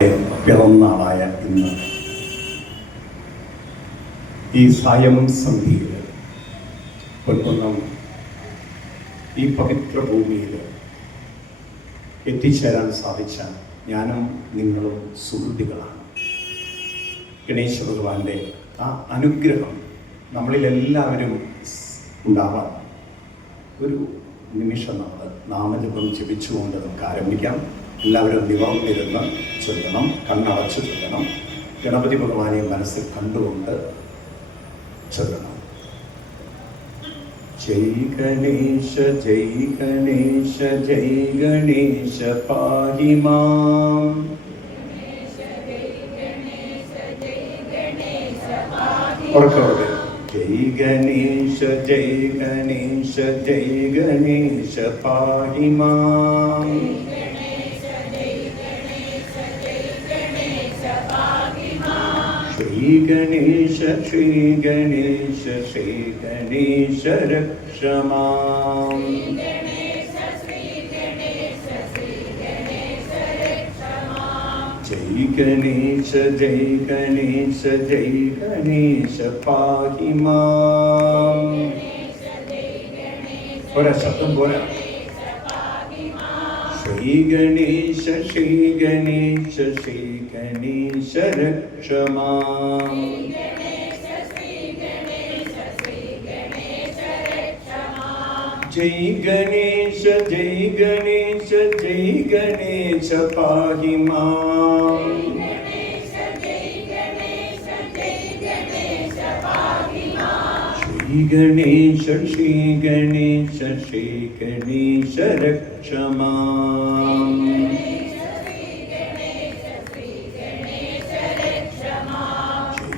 പിറന്നാളായ ഇന്ന് ഈ സായം സന്ധിയിൽ പൊൻകുന്നം ഈ പവിത്ര ഭൂമിയിൽ എത്തിച്ചേരാൻ സാധിച്ച ഞാനും നിങ്ങളും സുഹൃത്തുക്കളാണ്. ഗണേശ ഭഗവാന്റെ ആ അനുഗ്രഹം നമ്മളിലെല്ലാവരും ഉണ്ടാവാൻ ഒരു നിമിഷം നമ്മൾ നാമജപം ജപിച്ചുകൊണ്ട് നമുക്ക് ആരംഭിക്കാം. എല്ലാവരും നിവർന്നിരുന്ന് ചൊല്ലണം, കണ്ണടച്ച് ചൊല്ലണം, ഗണപതി ഭഗവാനെ മനസ്സിൽ കണ്ടുകൊണ്ട് ചൊല്ലണം. ജയ് ഗണേശ ജയ് ഗണേശ ജയ് ഗണേശ പാഹി മാം. ഓർക്കോടെ ജയ് ഗണേശ ജയ് ഗണേശ ജയ് ഗണേശ പാഹി മാം. ശ്രീ ഗണേശ ശ്രീ ഗണേശ ശ്രീ ഗണേശ രക്ഷ മാം. ജയ് ഗണേശ ജയ് ഗണേശ ജയ് ഗണേശ പാഹി മാം. പോരാ, ശബ്ദം പോരാ. ശ്രീ ഗണേശ ശ്രീ ഗണേശ ശ്രീ ഗണേശ രക്ഷ മാം. ജയ് ഗണേശ ജയ് ഗണേശ ജയ് ഗണേശ പാഹി മാം. ശ്രീ ഗണേശ ശ്രീ ഗണേശ ശ്രീ ഗണേശ രക്ഷ മാം.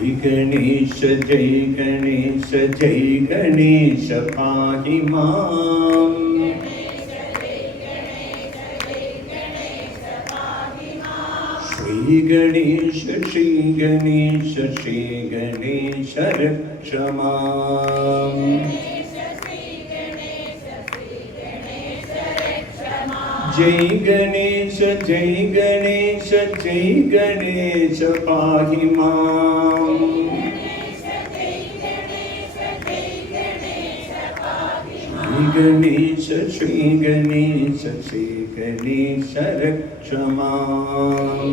ജയ് ഗണേശ ജയ് ഗണേശ ജയ് ഗണേശ പാഹി മാം. ശ്രീ ഗണേശ ശ്രീ ഗണേശ ശ്രീ ഗണേശ രക്ഷ മാം. ജയ് ഗണേശ ജയ് ഗണേശ ജയ് ഗണേശ പാഹി മാം. ശ്രീ ഗണേശ ശ്രീ ഗണേശ ശ്രീ ഗണേശ രക്ഷ മാം.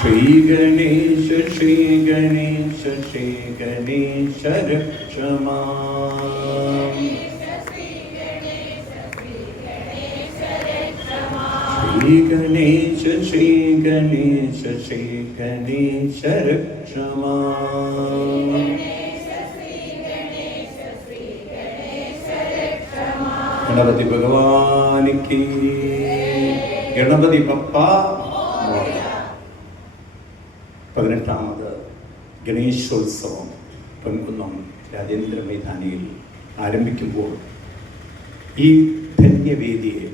ശ്രീ ഗണേശ ശ്രീ ഗണേശ ശ്രീ ഗണേശ രക്ഷ മാം. ശ്രീ ഗണേശ ശ്രീ ഗണേശ ശ്രീ ഗണേശ രക്ഷ മാം. ഗണപതി ഭഗവാനിക്ക് ഗണപതി ബപ്പ. 18ാമത് ഗണേശോത്സവം പൊൻകുന്നം രാജേന്ദ്ര മൈതാനിയിൽ ആരംഭിക്കുമ്പോൾ ഈ ധന്യവേദിയെ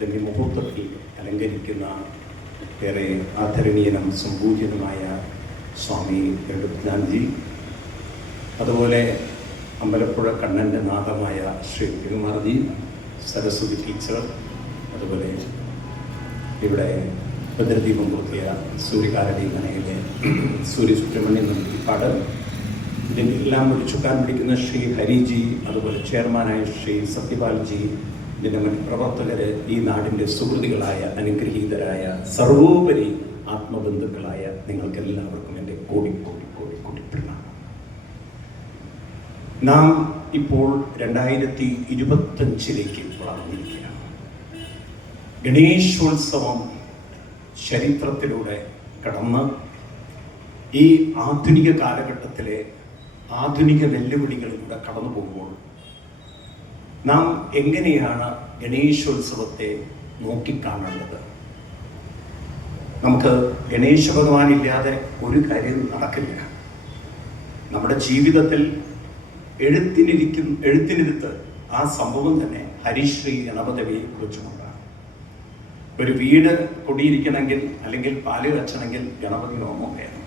ധന്യമുഹൂർത്തത്തിൽ അലങ്കരിക്കുന്ന ഏറെ ആദരണീയനും സംപൂജ്യനുമായ സ്വാമി രഘുനാഥ്ജി, അതുപോലെ അമ്പലപ്പുഴ കണ്ണൻ്റെ നാഥമായ ശ്രീ കുമാർജി, സരസ്വതി ടീച്ചർ, അതുപോലെ ഇവിടെ ഭദ്രദീപം പൂർത്തിയ സൂര്യകാരടി മനയിലെ സൂര്യസുബ്രഹ്മണ്യൻ നമ്പൂതിരിപ്പാട്, ഇതിൻ്റെ എല്ലാം ഒരു ചുക്കാൻ പിടിക്കുന്ന ശ്രീ ഹരിജി, അതുപോലെ ചെയർമാനായ ശ്രീ സത്യപാൽജി, ഇതിൻ്റെ മറ്റ് പ്രവർത്തകർ, ഈ നാടിൻ്റെ സുഹൃത്തുക്കളായ അനുഗ്രഹീതരായ സർവോപരി ആത്മബന്ധുക്കളായ നിങ്ങൾക്കെല്ലാവർക്കും എൻ്റെ കോടി കോടി കോടി കോടി പ്രണാമം. നാം ഇപ്പോൾ 2025 വളർന്നിരിക്കുകയാണ്. ഗണേശോത്സവം ചരിത്രത്തിലൂടെ കടന്ന് ഈ ആധുനിക കാലഘട്ടത്തിലെ ആധുനിക വെല്ലുവിളികളിലൂടെ കടന്നു പോകുമ്പോൾ നാം എങ്ങനെയാണ് ഗണേശോത്സവത്തെ നോക്കിക്കാണേണ്ടത്? നമുക്ക് ഗണേശ ഭഗവാനില്ലാതെ ഒരു കാര്യം നടക്കില്ല. നമ്മുടെ ജീവിതത്തിൽ എഴുത്തിനിരുത്ത് ആ സംഭവം തന്നെ ഹരിശ്രീ ഗണപതിയെ കുറിച്ചുകൊണ്ടാണ്. ഒരു വീട് കൊടിയിരിക്കണമെങ്കിൽ അല്ലെങ്കിൽ പാല് വെച്ചണമെങ്കിൽ ഗണപതി ഹോമം വേണം.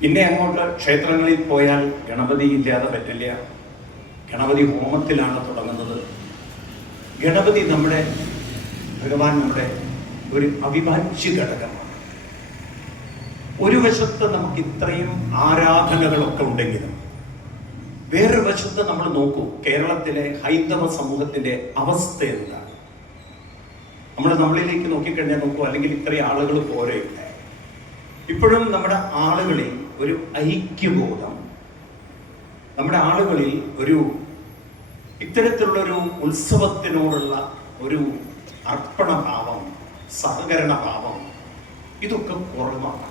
പിന്നെ അങ്ങോട്ട് ക്ഷേത്രങ്ങളിൽ പോയാൽ ഗണപതി ഇല്ലാതെ പറ്റില്ല. ഗണപതി ഹോമത്തിലാണ് തുടങ്ങുന്നത്. ഗണപതി ഭഗവാൻ നമ്മുടെ ഒരു അവിഭാജ്യ ഘടകമാണ്. ഒരു വശത്ത് നമുക്ക് ഇത്രയും ആരാധനകളൊക്കെ ഉണ്ടെങ്കിലും വേറൊരു വശത്ത് നമ്മൾ നോക്കൂ, കേരളത്തിലെ ഹൈന്ദവ സമൂഹത്തിന്റെ അവസ്ഥ എന്താണ്? നമ്മളിലേക്ക് നോക്കിക്കഴിഞ്ഞാൽ നോക്കൂ, അല്ലെങ്കിൽ ഇത്രയും ആളുകൾ പോരെ. ഇപ്പോഴും നമ്മുടെ ആളുകളിൽ ഒരു ഐക്യബോധം, നമ്മുടെ ആളുകളിൽ ഇത്തരത്തിലുള്ളൊരു ഉത്സവത്തിനോടുള്ള ഒരു അർപ്പണഭാവം, സഹകരണഭാവം, ഇതൊക്കെ കുറവാണ്.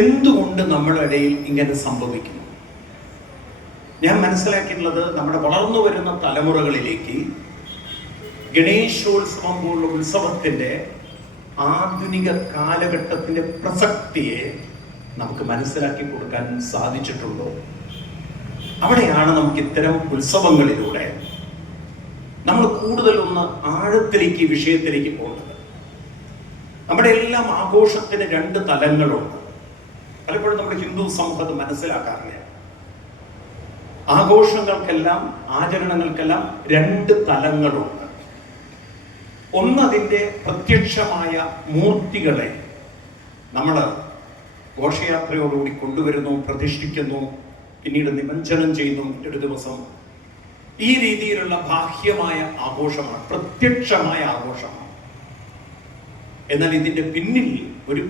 എന്തുകൊണ്ട് നമ്മുടെ ഇടയിൽ ഇങ്ങനെ സംഭവിക്കുന്നു? ഞാൻ മനസ്സിലാക്കിയിട്ടുള്ളത്, നമ്മുടെ വളർന്നു വരുന്ന തലമുറകളിലേക്ക് ഗണേശോത്സവം പോലുള്ള ഉത്സവത്തിന്റെ ആധുനിക കാലഘട്ടത്തിന്റെ പ്രസക്തിയെ നമുക്ക് മനസ്സിലാക്കി കൊടുക്കാൻ സാധിച്ചിട്ടുണ്ടോ? അവിടെയാണ് നമുക്ക് ഇത്തരം ഉത്സവങ്ങളിലൂടെ നമ്മൾ കൂടുതൽ ആഴത്തിലേക്ക് വിഷയത്തിലേക്ക് പോകുന്നത്. നമ്മുടെ എല്ലാം ആഘോഷത്തിന് 2 തലങ്ങളുണ്ട്. പലപ്പോഴും നമ്മുടെ ഹിന്ദു സമൂഹം മനസ്സിലാക്കാറില്ല. ആഘോഷങ്ങൾക്കെല്ലാം, ആചരണങ്ങൾക്കെല്ലാം 2 തലങ്ങളുണ്ട്. ഒന്ന്, അതിൻ്റെ പ്രത്യക്ഷമായ മൂർത്തികളെ നമ്മൾ ഘോഷയാത്രയോടുകൂടി കൊണ്ടുവരുന്നു, പ്രതിഷ്ഠിക്കുന്നു, പിന്നീട് നിമഞ്ജനം ചെയ്യുന്നു മറ്റൊരു ദിവസം. ഈ രീതിയിലുള്ള ബാഹ്യമായ ആഘോഷമാണ്, പ്രത്യക്ഷമായ ആഘോഷമാണ്. എന്നാൽ ഇതിൻ്റെ പിന്നിൽ ഒരു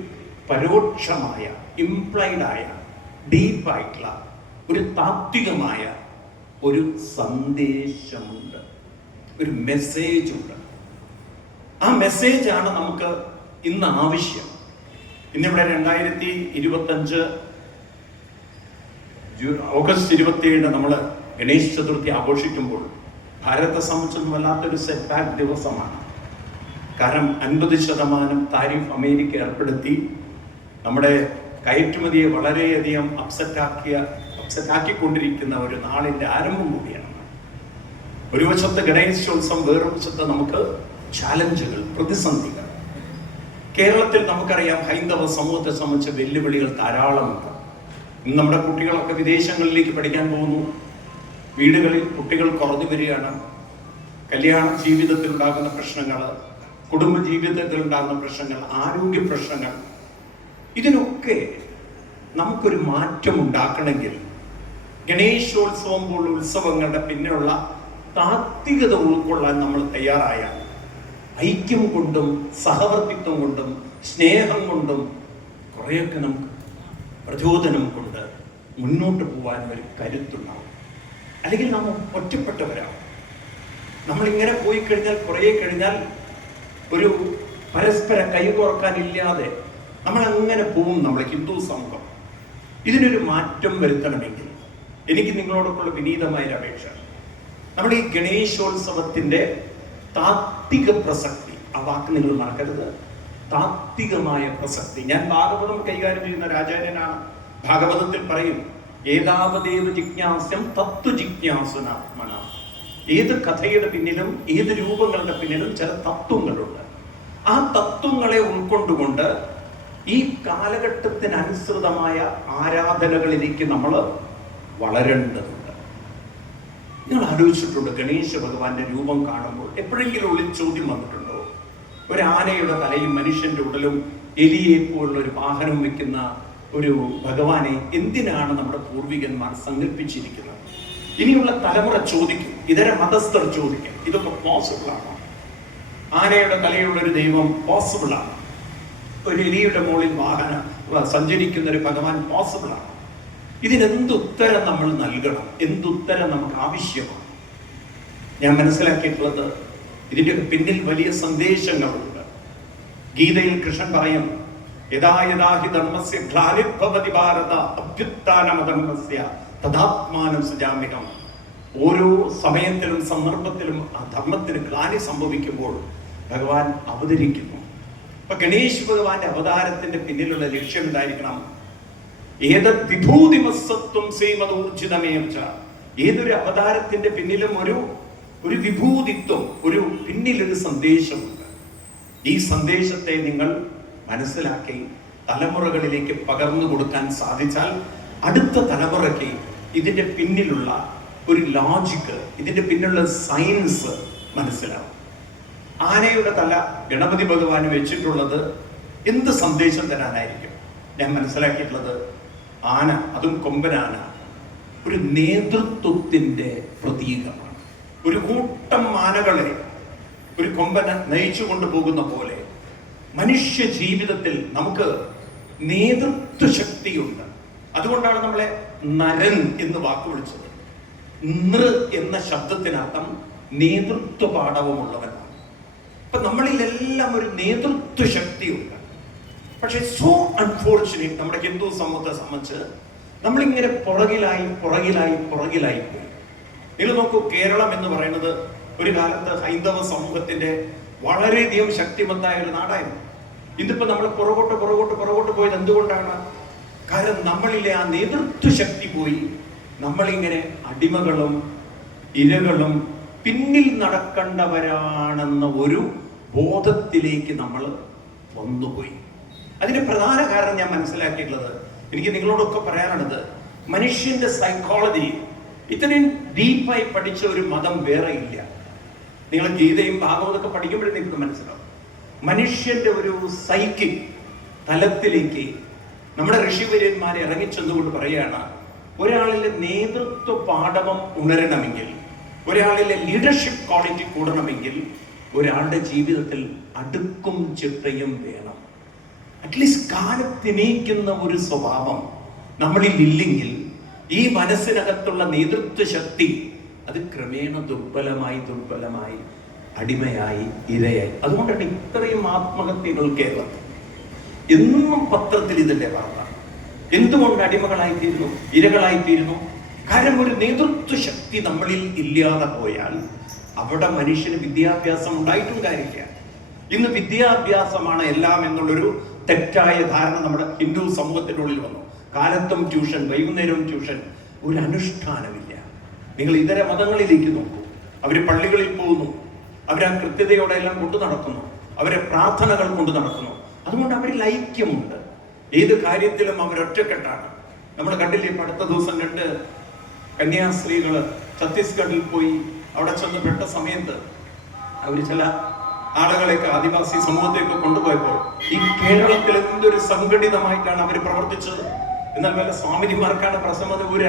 പരോക്ഷമായ, ഇംപ്ലൈഡായ, ഡീപ്പായിട്ടുള്ള ഒരു താത്വികമായ ഒരു സന്ദേശമുണ്ട്, ഒരു മെസ്സേജ് ഉണ്ട്. ആ മെസ്സേജാണ് നമുക്ക് ഇന്ന് ആവശ്യം. ഇന്നിവിടെ 2025 ഓഗസ്റ്റ് 27 നമ്മൾ ഗണേശ് ചതുർത്ഥി ആഘോഷിക്കുമ്പോൾ ഭാരതത്തെ സംബന്ധിച്ചൊന്നും വല്ലാത്തൊരു സെറ്റ് ബാക്ക് ദിവസമാണ്. കാരണം 50% താരിഫ് അമേരിക്ക ഏർപ്പെടുത്തി നമ്മുടെ കയറ്റുമതിയെ വളരെയധികം അപ്സെറ്റാക്കിക്കൊണ്ടിരിക്കുന്ന ഒരു നാളിന്റെ ആരംഭം കൂടിയാണ്. ഒരു വശത്ത് ഗണേശോത്സവം, വേറൊരു വശത്ത് നമുക്ക് ചാലഞ്ചുകൾ, പ്രതിസന്ധികൾ. കേരളത്തിൽ നമുക്കറിയാം, ഹൈന്ദവ സമൂഹത്തെ സംബന്ധിച്ച വെല്ലുവിളികൾ ധാരാളമുണ്ട്. ഇന്ന് നമ്മുടെ കുട്ടികളൊക്കെ വിദേശങ്ങളിലേക്ക് പഠിക്കാൻ പോകുന്നു. വീടുകളിൽ കുട്ടികൾ കുറഞ്ഞു വരികയാണ്. കല്യാണ ജീവിതത്തിൽ ഉണ്ടാകുന്ന പ്രശ്നങ്ങൾ, കുടുംബ ജീവിതത്തിൽ ഉണ്ടാകുന്ന പ്രശ്നങ്ങൾ, ആരോഗ്യ പ്രശ്നങ്ങൾ, ഇതിനൊക്കെ നമുക്കൊരു മാറ്റം ഉണ്ടാക്കണമെങ്കിൽ ഗണേശോത്സവം പോലുള്ള ഉത്സവങ്ങളുടെ പിന്നിലുള്ള താത്വികത ഉൾക്കൊള്ളാൻ നമ്മൾ തയ്യാറായാൽ, ഐക്യം കൊണ്ടും സഹവർത്തിത്വം കൊണ്ടും സ്നേഹം കൊണ്ടും കുറേയൊക്കെ നമുക്ക് പ്രചോദനം കൊണ്ട് മുന്നോട്ട് പോകാൻ ഒരു കരുത്തുണ്ടാവും. അല്ലെങ്കിൽ നമ്മൾ ഒറ്റപ്പെട്ടവരാകും. നമ്മളിങ്ങനെ പോയി കഴിഞ്ഞാൽ, കുറേ കഴിഞ്ഞാൽ ഒരു പരസ്പര കൈകോർക്കാനില്ലാതെ നമ്മൾ അങ്ങനെ പോവും നമ്മുടെ ഹിന്ദു സമൂഹം. ഇതിനൊരു മാറ്റം വരുത്തണമെങ്കിൽ എനിക്ക് നിങ്ങളോടൊപ്പമുള്ള വിനീതമായ അപേക്ഷ, നമ്മൾ ഈ ഗണേശോത്സവത്തിന്റെ താത്വിക പ്രസക്തി, ആ വാക്ക് നിങ്ങൾ മറക്കരുത്, താത്വികമായ പ്രസക്തി. ഞാൻ ഭാഗവതം കൈകാര്യം ചെയ്യുന്ന രാജാര്യനാണ്. ഭാഗവതത്തിൽ പറയും, ഏതാവതേത് ജിജ്ഞാസ്യം തത്വ ജിജ്ഞാസുനാത്മന. ഏത് കഥയുടെ പിന്നിലും, ഏത് രൂപങ്ങളുടെ പിന്നിലും ചില തത്വങ്ങളുണ്ട്. ആ തത്വങ്ങളെ ഉൾക്കൊണ്ടുകൊണ്ട് ഈ കാലഘട്ടത്തിനനുസൃതമായ ആരാധനകളിലേക്ക് നമ്മൾ വളരേണ്ടതുണ്ട്. നിങ്ങൾ ആലോചിച്ചിട്ടുണ്ട്, ഗണേശ ഭഗവാന്റെ രൂപം കാണുമ്പോൾ എപ്പോഴെങ്കിലും ഉള്ളിൽ ചോദ്യം വന്നിട്ടുണ്ടോ? ഒരു ആനയുടെ തലയും മനുഷ്യന്റെ ഉടലും എലിയെ പോലുള്ള ഒരു വാഹനം വെക്കുന്ന ഒരു ഭഗവാനെ എന്തിനാണ് നമ്മുടെ പൂർവികന്മാർ സങ്കല്പിച്ചിരിക്കുന്നത്? ഇനിയുള്ള തലമുറ ചോദിക്കും, ഇതര മതസ്ഥർ ചോദിക്കും, ഇതൊക്കെ പോസിബിൾ ആണോ? ആനയുടെ തലയുള്ള ഒരു ദൈവം പോസിബിൾ ആണ്? ഒരു എലിയുടെ മുകളിൽ സഞ്ചരിക്കുന്ന ഒരു ഭഗവാൻ പോസിബിൾ ആണ്? ഇതിനെന്തുത്തരം നമ്മൾ നൽകണം? എന്തുത്തരം നമുക്ക് ആവശ്യമാണ്? ഞാൻ മനസ്സിലാക്കിയിട്ടുള്ളത്, ഇതിന്റെ പിന്നിൽ വലിയ സന്ദേശങ്ങളുണ്ട്. ഗീതയിൽ കൃഷ്ണൻ പറയും, യഥാ യഥാ ഹി ധർമ്മസ്യ ഗ്ലാനിർഭവതി ഭാരത അഭ്യുത്ഥാനമധർമ്മസ്യ തഥാത്മാനം സൃജാമ്യഹം. ഓരോ സമയത്തിലും സന്ദർഭത്തിലും ആ ധർമ്മത്തിന് ഗ്ലാനി സംഭവിക്കുമ്പോൾ ഭഗവാൻ അവതരിക്കുന്നു. അപ്പൊ ഗണേശ് ഭഗവാന്റെ അവതാരത്തിന്റെ പിന്നിലുള്ള ലക്ഷ്യം എന്തായിരിക്കണം? ഏതത് വിഭൂതിമസത്വം സേമതൂർജിതമേച്ച. ഏതൊരു അവതാരത്തിന്റെ പിന്നിലും ഒരു വിഭൂതിത്വം, പിന്നിലൊരു സന്ദേശമുണ്ട്. ഈ സന്ദേശത്തെ നിങ്ങൾ മനസ്സിലാക്കി തലമുറകളിലേക്ക് പകർന്നു കൊടുക്കാൻ സാധിച്ചാൽ അടുത്ത തലമുറയ്ക്ക് ഇതിന്റെ പിന്നിലുള്ള ഒരു ലോജിക്ക്, ഇതിന്റെ പിന്നിലുള്ള സയൻസ് മനസ്സിലാവും. ആനയുടെ തല ഗണപതി ഭഗവാന് വെച്ചിട്ടുള്ളത് എന്ത് സന്ദേശം തരാനായിരിക്കും? ഞാൻ മനസ്സിലാക്കിയിട്ടുള്ളത്, ആന, അതും കൊമ്പനാന, ഒരു നേതൃത്വത്തിന്റെ പ്രതീകമാണ്. ഒരു കൂട്ടം ആനകളെ ഒരു കൊമ്പന നയിച്ചു കൊണ്ടുപോകുന്ന പോലെ മനുഷ്യ ജീവിതത്തിൽ നമുക്ക് നേതൃത്വ ശക്തിയുണ്ട്. അതുകൊണ്ടാണ് നമ്മളെ നരൻ എന്ന് വാക്ക് വിളിച്ചത്. നൃ എന്ന ശബ്ദത്തിനർത്ഥം നേതൃത്വ പാടവമുള്ളവനാണ്. അപ്പൊ നമ്മളിലെല്ലാം ഒരു നേതൃത്വ ശക്തിയുണ്ട്. പക്ഷെ സോ അൺഫോർച്ചുനേറ്റ്, നമ്മുടെ ഹിന്ദു സമൂഹത്തെ സംബന്ധിച്ച് നമ്മളിങ്ങനെ പുറകിലായി പോയി. നിങ്ങൾ നോക്കൂ, കേരളം എന്ന് പറയുന്നത് ഒരു കാലത്ത് ഹൈന്ദവ സമൂഹത്തിന്റെ വളരെയധികം ശക്തിമത്തായ ഒരു നാടായിരുന്നു. ഇതിപ്പോ നമ്മൾ പുറകോട്ട് പോയത് എന്തുകൊണ്ടാണ്? കാരണം നമ്മളിലെ ആ നേതൃത്വ ശക്തി പോയി. നമ്മളിങ്ങനെ അടിമകളും ഇരകളും പിന്നിൽ നടക്കേണ്ടവരാണെന്ന ഒരു ബോധത്തിലേക്ക് നമ്മൾ വന്നുപോയി. അതിന്റെ പ്രധാന കാരണം ഞാൻ മനസ്സിലാക്കിയിട്ടുള്ളത്, എനിക്ക് നിങ്ങളോടൊക്കെ പറയാനുള്ളത്, മനുഷ്യന്റെ സൈക്കോളജി ഇത്രയും ഡീപ്പായി പഠിച്ച ഒരു മതം വേറെ ഇല്ല. നിങ്ങൾ ഗീതയും ഭാഗവതമൊക്കെ പഠിക്കുമ്പോഴേ നിങ്ങൾക്ക് മനസ്സിലാവും. മനുഷ്യന്റെ ഒരു സൈക്കിക് തലത്തിലേക്ക് നമ്മുടെ ഋഷിവര്യന്മാരെ ഇറങ്ങിച്ചെന്നുകൊണ്ട് പറയുകയാണ്, ഒരാളിലെ നേതൃത്വ പാഠവം ഉണരണമെങ്കിൽ, ഒരാളിലെ ലീഡർഷിപ്പ് ക്വാളിറ്റി കൂടണമെങ്കിൽ ഒരാളുടെ ജീവിതത്തിൽ അടുക്കും ചിട്ടയും വേണം. അറ്റ്ലീസ്റ്റ് കാലത്തിനേക്കുന്ന ഒരു സ്വഭാവം നമ്മളിൽ ഇല്ലെങ്കിൽ ഈ മനസ്സിനകത്തുള്ള നേതൃത്വ ശക്തി അത് ക്രമേണ ദുർബലമായി അടിമയായി ഇരയായി. അതുകൊണ്ടാണ് ഇത്രയും ആത്മഹത്യകൾ കേരളത്തിൽ. എന്നും പത്രത്തിൽ ഇതിന്റെ വാർത്ത. എന്തുകൊണ്ട് അടിമകളായിത്തീരുന്നു, ഇരകളായിത്തീരുന്നു? കാരണം ഒരു നേതൃത്വ ശക്തി നമ്മളിൽ ഇല്ലാതെ പോയാൽ അവിടെ മനുഷ്യന് വിദ്യാഭ്യാസം ഉണ്ടായിട്ടും കാര്യമില്ല. ഇന്ന് വിദ്യാഭ്യാസമാണ് എല്ലാം എന്നുള്ളൊരു തെറ്റായ ധാരണ നമ്മുടെ ഹിന്ദു സമൂഹത്തിനുള്ളിൽ വന്നു. കാലത്തും ട്യൂഷൻ, വൈകുന്നേരവും ട്യൂഷൻ, ഒരു അനുഷ്ഠാനമില്ല. നിങ്ങൾ ഇതര മതങ്ങളിലേക്ക് നോക്കൂ, അവർ പള്ളികളിൽ പോകുന്നു, അവരാ കൃത്യതയോടെ എല്ലാം കൊണ്ടു നടക്കുന്നു, അവരെ പ്രാർത്ഥനകൾ കൊണ്ടു നടക്കുന്നു. അതുകൊണ്ട് അവരിൽ ഐക്യമുണ്ട്. ഏത് കാര്യത്തിലും അവരൊറ്റക്കെട്ടാണ്. നമ്മൾ കണ്ടില്ലേ, അടുത്ത ദിവസം 2 കന്യാസ്ത്രീകൾ ഛത്തീസ്ഗഡിൽ പോയി അവിടെ ചെന്നപ്പെട്ട സമയത്ത് അവർ ചില ആളുകളെയൊക്കെ ആദിവാസി സമൂഹത്തേക്ക് കൊണ്ടുപോയപ്പോൾ ഈ കേരളത്തിൽ എന്തൊരു സംഘടിതമായിട്ടാണ് അവർ പ്രവർത്തിച്ചത്. എന്നാൽ വല്ല സ്വാമിജിമാർക്കാണ് പ്രസംഗം, ഒരു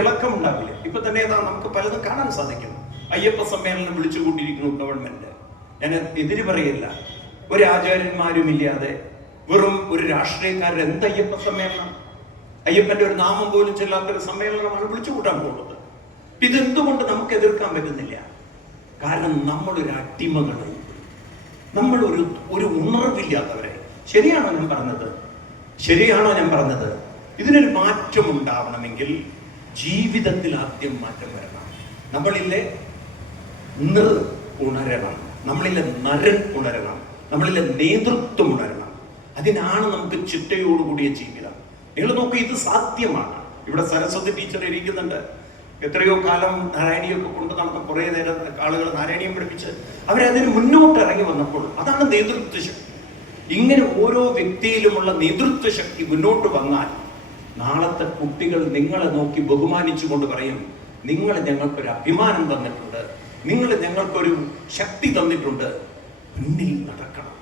ഇളക്കം ഉണ്ടാവില്ല. ഇപ്പൊ തന്നെ നമുക്ക് പലതും കാണാൻ സാധിക്കും. അയ്യപ്പ സമ്മേളനം വിളിച്ചു കൂട്ടിയിരിക്കുന്നു ഗവൺമെന്റ്. ഞാൻ എതിര് പറയില്ല. ഒരു ആചാര്യന്മാരുമില്ലാതെ വെറും ഒരു രാഷ്ട്രീയക്കാരുടെ എന്ത് അയ്യപ്പ സമ്മേളനം? അയ്യപ്പന്റെ ഒരു നാമം പോലും ചെല്ലാത്തൊരു സമ്മേളനമാണ് വിളിച്ചു കൂട്ടാൻ പോകുന്നത്. ഇതെന്തുകൊണ്ട് നമുക്ക് എതിർക്കാൻ പറ്റുന്നില്ല? കാരണം നമ്മളൊരു അടിമകളായി, നമ്മൾ ഒരു ഉണർവില്ലാത്തവരെ. ശരിയാണോ ഞാൻ പറഞ്ഞത്? ഇതിനൊരു മാറ്റം ഉണ്ടാവണമെങ്കിൽ ജീവിതത്തിൽ ആദ്യം മാറ്റം വരണം. നമ്മളിലെ ഉണരണം, നമ്മളിലെ നരൻ ഉണരണം, നമ്മളിലെ നേതൃത്വം ഉണരണം. അതിനാണ് നമുക്ക് ചിട്ടയോടുകൂടിയ ജീവിതം. നിങ്ങൾ നോക്കൂ, ഇത് സാധ്യമാണ്. ഇവിടെ സരസ്വതി ടീച്ചർ ഇരിക്കുന്നുണ്ട്. എത്രയോ കാലം നാരായണീയൊക്കെ കൊണ്ട് നടന്ന കുറേ നേരം ആളുകൾ നാരായണീയം പഠിപ്പിച്ച് അവരതിന് മുന്നോട്ട് ഇറങ്ങി വന്നപ്പോൾ അതാണ് നേതൃത്വ ശക്തി. ഇങ്ങനെ ഓരോ വ്യക്തിയിലുമുള്ള നേതൃത്വ ശക്തി മുന്നോട്ട് വന്നാൽ നാളത്തെ കുട്ടികൾ നിങ്ങളെ നോക്കി ബഹുമാനിച്ചുകൊണ്ട് പറയും, നിങ്ങൾ ഞങ്ങൾക്കൊരു അഭിമാനം തന്നിട്ടുണ്ട്, നിങ്ങൾ ഞങ്ങൾക്കൊരു ശക്തി തന്നിട്ടുണ്ട്. പിന്നിൽ നടക്കണം.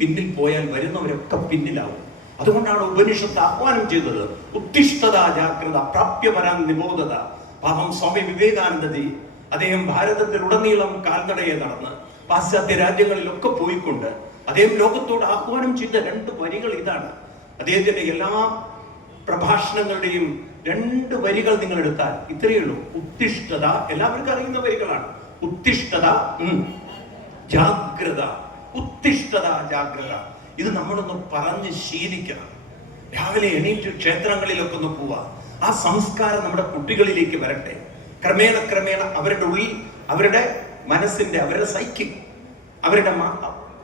പിന്നിൽ പോയാൽ വരുന്നവരൊക്കെ പിന്നിലാവും. അതുകൊണ്ടാണ് ഉപനിഷത്ത് ആഹ്വാനം ചെയ്തത്, ഉത്തിഷ്ഠത ജാഗ്രത പ്രാപ്യപരാൻ നിബോധത. പാപം സ്വാമി വിവേകാനന്ദജി, അദ്ദേഹം ഭാരതത്തിലുടനീളം കാൽനടയെ നടന്ന് പാശ്ചാത്യ രാജ്യങ്ങളിലൊക്കെ പോയിക്കൊണ്ട് അദ്ദേഹം ലോകത്തോട് ആഹ്വാനം ചെയ്ത 2 വരികൾ ഇതാണ്. അദ്ദേഹത്തിന്റെ എല്ലാ പ്രഭാഷണങ്ങളുടെയും 2 വരികൾ നിങ്ങൾ എടുത്താൽ ഇത്രയേ ഉള്ളൂ. ഉത്തിഷ്ഠത, എല്ലാവർക്കും അറിയുന്ന വരികളാണ്. ഉത്തിഷ്ഠത ജാഗ്രത, ഉത്തിഷ്ഠത ജാഗ്രത. ഇത് നമ്മളൊന്ന് പറഞ്ഞ് ശീലിക്കണം. രാവിലെ എണീറ്റ് ക്ഷേത്രങ്ങളിലൊക്കെ ഒന്ന് പോവുക. ആ സംസ്കാരം നമ്മുടെ കുട്ടികളിലേക്ക് വരട്ടെ. ക്രമേണ അവരുടെ ഉള്ളിൽ, അവരുടെ മനസ്സിന്റെ, അവരുടെ സൈക്കിക്, അവരുടെ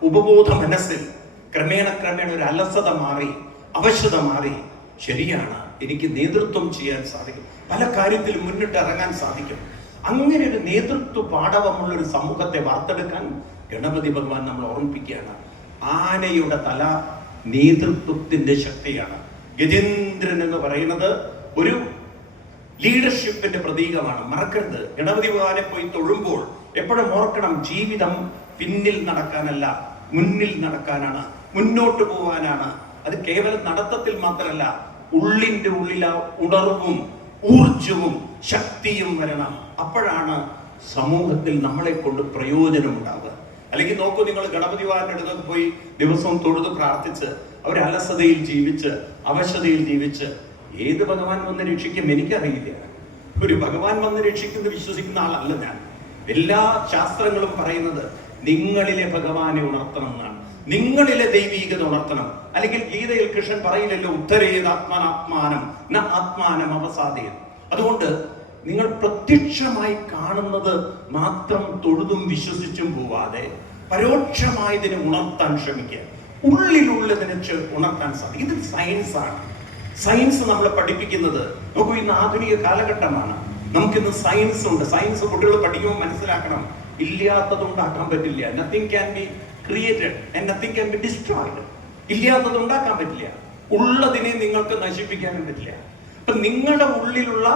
ഉപബോധ മനസ്സിൽ ക്രമേണ ഒരു അലസത മാറി, അവശത മാറി. ശരിയാണ്, എനിക്ക് നേതൃത്വം ചെയ്യാൻ സാധിക്കും, പല കാര്യത്തിലും മുന്നിട്ട് ഇറങ്ങാൻ സാധിക്കും. അങ്ങനെ ഒരു നേതൃത്വ പാടവമുള്ള ഒരു സമൂഹത്തെ വാർത്തെടുക്കാൻ ഗണപതി ഭഗവാൻ നമ്മൾ ഓർമ്മിപ്പിക്കുകയാണ്. ആനയുടെ തല നേതൃത്വത്തിന്റെ ശക്തിയാണ്. ഗജേന്ദ്രൻ എന്ന് പറയുന്നത് ഒരു ലീഡർഷിപ്പിന്റെ പ്രതീകമാണ്. മറക്കരുത്, ഗണപതി ഭഗവാനെ പോയി തൊഴുമ്പോൾ എപ്പോഴും ഓർക്കണം, ജീവിതം പിന്നിൽ നടക്കാനല്ല, മുന്നിൽ നടക്കാനാണ്, മുന്നോട്ട് പോവാനാണ്. അത് കേവലം നടത്തത്തിൽ മാത്രമല്ല, ഉള്ളിന്റെ ഉള്ളിൽ ഉണർവും ഊർജവും ശക്തിയും വരണം. അപ്പോഴാണ് സമൂഹത്തിൽ നമ്മളെ കൊണ്ട് പ്രയോജനം ഉണ്ടാവുക. അല്ലെങ്കിൽ നോക്കൂ, നിങ്ങൾ ഗണപതി ഭഗവാന്റെ അടുത്ത് പോയി ദിവസവും തൊഴുത് പ്രാർത്ഥിച്ച് അവർ അലസതയിൽ ജീവിച്ച് അവശതയിൽ ജീവിച്ച് ഏത് ഭഗവാൻ വന്ന് രക്ഷിക്കും എനിക്കറിയില്ല. ഒരു ഭഗവാൻ വന്ന് രക്ഷിക്കുന്ന വിശ്വസിക്കുന്ന ആളല്ല ഞാൻ. എല്ലാ ശാസ്ത്രങ്ങളും പറയുന്നത് നിങ്ങളിലെ ഭഗവാനെ ഉണർത്തണം എന്നാണ്, നിങ്ങളിലെ ദൈവീകത ഉണർത്തണം. അല്ലെങ്കിൽ ഗീതയിൽ കൃഷ്ണൻ പറയില്ലല്ലോ, ഉത്തരേത് ആത്മാനാത്മാനം ന ആത്മാനം അവസാദയം. അതുകൊണ്ട് നിങ്ങൾ പ്രത്യക്ഷമായി കാണുന്നത് മാത്രം തൊഴുതും വിശ്വസിച്ചും പോവാതെ പരോക്ഷമായതിനെ ഉണർത്താൻ ശ്രമിക്കുക. ഉള്ളിലുള്ളതിനെ ഉണർത്താൻ സാധിക്കും. ഇത് സയൻസാണ്. സയൻസ് നമ്മളെ പഠിപ്പിക്കുന്നത്, നോക്കൂ, ഇന്ന് ആധുനിക കാലഘട്ടമാണ്, നമുക്കിന്ന് സയൻസ് ഉണ്ട്. സയൻസ് കുട്ടികൾ പഠിക്കുമ്പോൾ മനസ്സിലാക്കണം, ഇല്ലാത്തത് ഉണ്ടാക്കാൻ പറ്റില്ല. Nothing can be created and nothing can be destroyed. ഇല്ലാത്തത് ഉണ്ടാക്കാൻ പറ്റില്ല, ഉള്ളതിനെ നിങ്ങൾക്ക് നശിപ്പിക്കാനും പറ്റില്ല. അപ്പൊ നിങ്ങളുടെ ഉള്ളിലുള്ള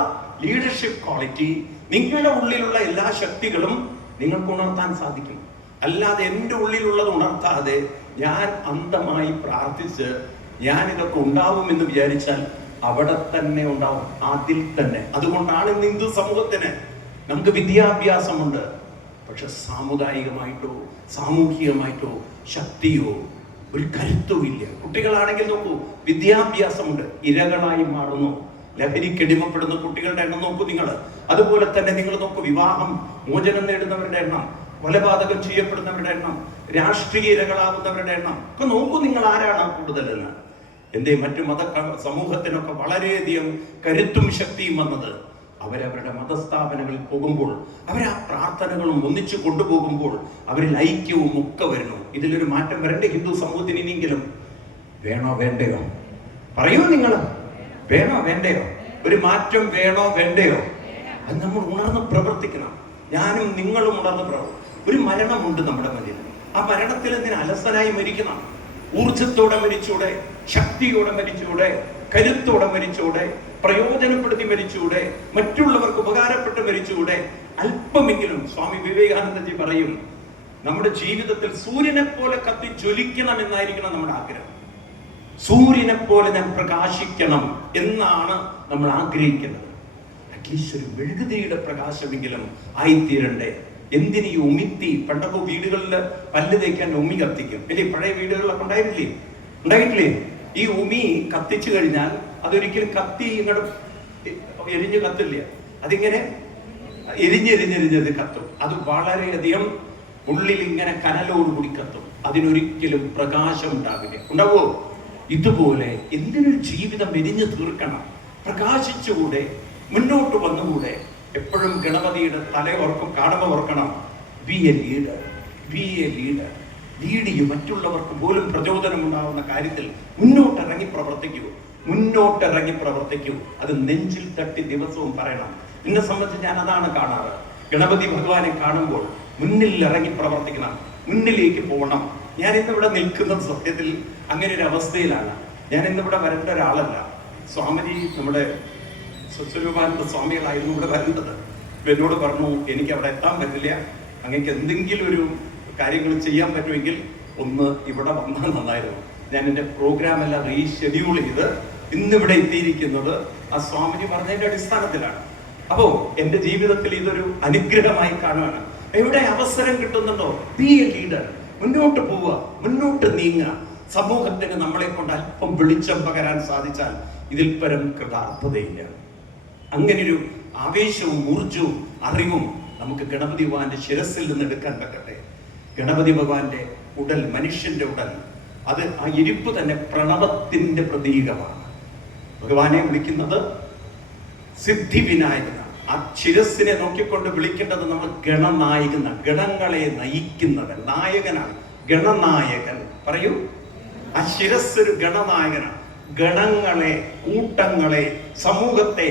ലീഡർഷിപ്പ് ക്വാളിറ്റി, നിങ്ങളുടെ ഉള്ളിലുള്ള എല്ലാ ശക്തികളും നിങ്ങൾക്ക് ഉണർത്താൻ സാധിക്കും. അല്ലാതെ എൻ്റെ ഉള്ളിലുള്ളത് ഉണർത്താതെ ഞാൻ അന്ധമായി പ്രാർത്ഥിച്ച് ഞാൻ ഇതൊക്കെ ഉണ്ടാവുമെന്ന് വിചാരിച്ചാൽ അവിടെ തന്നെ ഉണ്ടാവും, അതിൽ തന്നെ. അതുകൊണ്ടാണ് ഇന്ന് ഹിന്ദു സമൂഹത്തിന് നമുക്ക് വിദ്യാഭ്യാസമുണ്ട്, പക്ഷെ സാമുദായികമായിട്ടോ സാമൂഹികമായിട്ടോ ശക്തിയോ ഒരു കരുത്തുമില്ല. കുട്ടികളാണെങ്കിൽ നോക്കൂ, വിദ്യാഭ്യാസമുണ്ട്, ഇരകളായി മാറുന്നു. ലഹരിക്കടിമപ്പെടുന്ന കുട്ടികളുടെ എണ്ണം നോക്കൂ നിങ്ങൾ. അതുപോലെ തന്നെ നിങ്ങൾ നോക്കൂ, വിവാഹം മോചനം നേടുന്നവരുടെ എണ്ണം, കൊലപാതകം ചെയ്യപ്പെടുന്നവരുടെ എണ്ണം, രാഷ്ട്രീയ ഇരകളാകുന്നവരുടെ എണ്ണം ഒക്കെ നോക്കൂ നിങ്ങൾ, ആരാണ് കൂടുതലെന്ന്. എന്തേ മറ്റു മത സമൂഹത്തിനൊക്കെ വളരെയധികം കരുത്തും ശക്തിയും വന്നത് അവരവരുടെ മതസ്ഥാപനങ്ങളിൽ പോകുമ്പോൾ, അവരാ പ്രാർത്ഥനകളും ഒന്നിച്ചു കൊണ്ടുപോകുമ്പോൾ അവരിൽ ഐക്യവും ഒക്കെ വരുന്നു. ഇതിലൊരു മാറ്റം വരണ്ടേ ഹിന്ദു സമൂഹത്തിന്? ഇനിയെങ്കിലും വേണോ വേണ്ടയോ? പറയൂ നിങ്ങൾ, വേണോ വേണ്ടയോ? ഒരു മാറ്റം വേണോ വേണ്ടയോ? അത് നമ്മൾ ഉണർന്ന് പ്രവർത്തിക്കണം. ഞാനും നിങ്ങളും ഉണർന്ന് പ്രവർത്തിക്കണം. ഒരു മരണമുണ്ട് നമ്മുടെ മുന്നിൽ. ആ മരണത്തിൽ എന്തിന് അലസനായി മരിക്കണം? ഊർജത്തോടെ മരിച്ചൂടെ? ശക്തിയോടെ മരിച്ചൂടെ? കരുത്തോടെ മരിച്ചൂടെ? പ്രയോജനപ്പെടുത്തി മരിച്ചൂടെ? മറ്റുള്ളവർക്ക് ഉപകാരപ്പെട്ട് മരിച്ചൂടെ? അല്പമെങ്കിലും സ്വാമി വിവേകാനന്ദജി പറയും, നമ്മുടെ ജീവിതത്തിൽ സൂര്യനെ പോലെ കത്തി ജ്വലിക്കണം എന്നായിരിക്കണം നമ്മുടെ ആഗ്രഹം. സൂര്യനെ പോലെ ഞാൻ പ്രകാശിക്കണം എന്നാണ് നമ്മൾ ആഗ്രഹിക്കുന്നത്. അറ്റ്ലീസ്റ്റ് ഒരു മെഴുകുതിരിയുടെ പ്രകാശമെങ്കിലും ആയിത്തീരണ്ടേ. എന്തിനീ ഉമിത്തി? പണ്ടൊക്കെ വീടുകളിൽ പല്ല് തേക്കാൻ ഉമി കത്തിക്കും അല്ലേ? പഴയ വീടുകളിലൊക്കെ ഉണ്ടായിട്ടില്ലേ? ഈ ഉമി കത്തിച്ചു കഴിഞ്ഞാൽ അതൊരിക്കലും കത്തി ഇങ്ങോട്ട് എരിഞ്ഞ് കത്തില്ല. അതിങ്ങനെ എരിഞ്ഞെരിഞ്ഞെരിഞ്ഞത് കത്തും. അത് വളരെയധികം ഉള്ളിൽ ഇങ്ങനെ കനലോടുകൂടി കത്തും. അതിനൊരിക്കലും പ്രകാശം ഉണ്ടാവില്ല. ഉണ്ടാവോ? ഇതുപോലെ എന്തിനൊരു ജീവിതം എരിഞ്ഞു തീർക്കണം, പ്രകാശിച്ചുകൂടെ, മുന്നോട്ട് വന്നുകൂടെ? എപ്പോഴും ഗണപതിയുടെ തലയോർക്കും കാണുമ്പോൾ ഓർക്കണം, B A leader, B A leader. Lead ചെയ്യും, മറ്റുള്ളവർക്ക് പോലും പ്രചോദനം ഉണ്ടാവുന്ന കാര്യത്തിൽ മുന്നോട്ടിറങ്ങി പ്രവർത്തിക്കൂ. അത് നെഞ്ചിൽ തട്ടി ദിവസവും പറയണം. എന്നെ സംബന്ധിച്ച് ഞാൻ അതാണ് കാണാറ്. ഗണപതി ഭഗവാനെ കാണുമ്പോൾ മുന്നിൽ ഇറങ്ങി പ്രവർത്തിക്കണം, മുന്നിലേക്ക് പോകണം. ഞാൻ ഇന്നിവിടെ നിൽക്കുന്ന സത്യത്തിൽ അങ്ങനെ ഒരു അവസ്ഥയിലാണ്. ഞാൻ ഇന്നിവിടെ വരേണ്ട ഒരാളല്ല. സ്വാമിജി, നമ്മുടെ സ്വസ്വരൂപാനന്ദ സ്വാമികളായിരുന്നു ഇവിടെ വരേണ്ടത്. എന്നോട് പറഞ്ഞു, എനിക്ക് അവിടെ എത്താൻ പറ്റില്ല, അങ്ങേക്ക് എന്തെങ്കിലും ഒരു കാര്യങ്ങൾ ചെയ്യാൻ പറ്റുമെങ്കിൽ ഒന്ന് ഇവിടെ വന്നാൽ നന്നായിരുന്നു. ഞാൻ എൻ്റെ പ്രോഗ്രാം എല്ലാം റീഷെഡ്യൂൾ ചെയ്ത് ഇന്നിവിടെ എത്തിയിരിക്കുന്നത് ആ സ്വാമിജി പറഞ്ഞതിൻ്റെ അടിസ്ഥാനത്തിലാണ്. അപ്പോൾ എൻ്റെ ജീവിതത്തിൽ ഇതൊരു അനുഗ്രഹമായി കാണുകയാണ്. എവിടെ അവസരം കിട്ടുന്നുണ്ടോ, ബി എ ലീഡർ. മുന്നോട്ട് പോവുക, മുന്നോട്ട് നീങ്ങുക. സമൂഹത്തിന് നമ്മളെ കൊണ്ട് അല്പം വെളിച്ചം പകരാൻ സാധിച്ചാൽ ഇതിൽ പരം കൃതാർത്ഥതയില്ല. അങ്ങനൊരു ആവേശവും ഊർജവും അറിവും നമുക്ക് ഗണപതി ഭഗവാന്റെ ശിരസിൽ നിന്ന് എടുക്കാൻ പറ്റട്ടെ. ഗണപതി ഭഗവാന്റെ ഉടൽ, മനുഷ്യന്റെ ഉടൽ, അത് ആ ഇരിപ്പ് തന്നെ പ്രണവത്തിന്റെ പ്രതീകമാണ്. ഭഗവാനെ വിളിക്കുന്നത് സിദ്ധി വിനായകനാണ്. ആ ശിരസിനെ നോക്കിക്കൊണ്ട് വിളിക്കേണ്ടത് നമ്മൾ ഗണനായകന, ഗണങ്ങളെ നയിക്കുന്നവൻ, നായകനാണ്, ഗണനായകൻ. പറയൂ, ആ ശിരസ് ഒരു ഗണനായകനാണ്. ഗണങ്ങളെ, കൂട്ടങ്ങളെ, സമൂഹത്തെ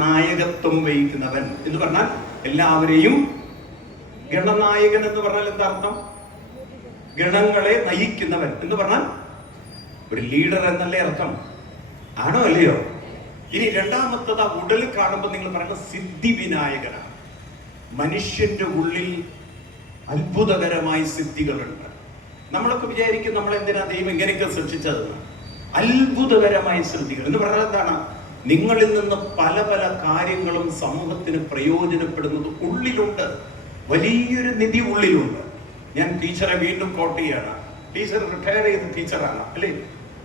നായകത്വം വഹിക്കുന്നവൻ എന്ന് പറഞ്ഞാൽ എല്ലാവരെയും. ഗണനായകൻ എന്ന് പറഞ്ഞാൽ എന്താ അർത്ഥം? ഗണങ്ങളെ നയിക്കുന്നവൻ എന്ന് പറഞ്ഞാൽ ഒരു ലീഡർ എന്നല്ലേ അർത്ഥം? ആണോ അല്ലയോ? ഇനി രണ്ടാമത്തത്, ആ ഉടൽ കാണുമ്പോൾ നിങ്ങൾ പറയുന്നത് സിദ്ധി വിനായകനാണ്. മനുഷ്യന്റെ ഉള്ളിൽ അത്ഭുതകരമായ സിദ്ധികളുണ്ട്. നമ്മളൊക്കെ വിചാരിക്കും നമ്മൾ എന്തിനാ ദൈവം ഇങ്ങനെയൊക്കെ സൃഷ്ടിച്ചതെന്ന്. അത്ഭുതകരമായ സിദ്ധികൾ എന്ന് പറഞ്ഞാൽ എന്താണ്? നിങ്ങളിൽ നിന്ന് പല പല കാര്യങ്ങളും സമൂഹത്തിന് പ്രയോജനപ്പെടുന്നത് ഉള്ളിലുണ്ട്. വലിയൊരു നിധി ഉള്ളിലുണ്ട്. ഞാൻ ടീച്ചറെ വീണ്ടും കോട്ട് ചെയ്യാണ്. ടീച്ചർ റിട്ടയർ ചെയ്ത ടീച്ചറാണ് അല്ലേ?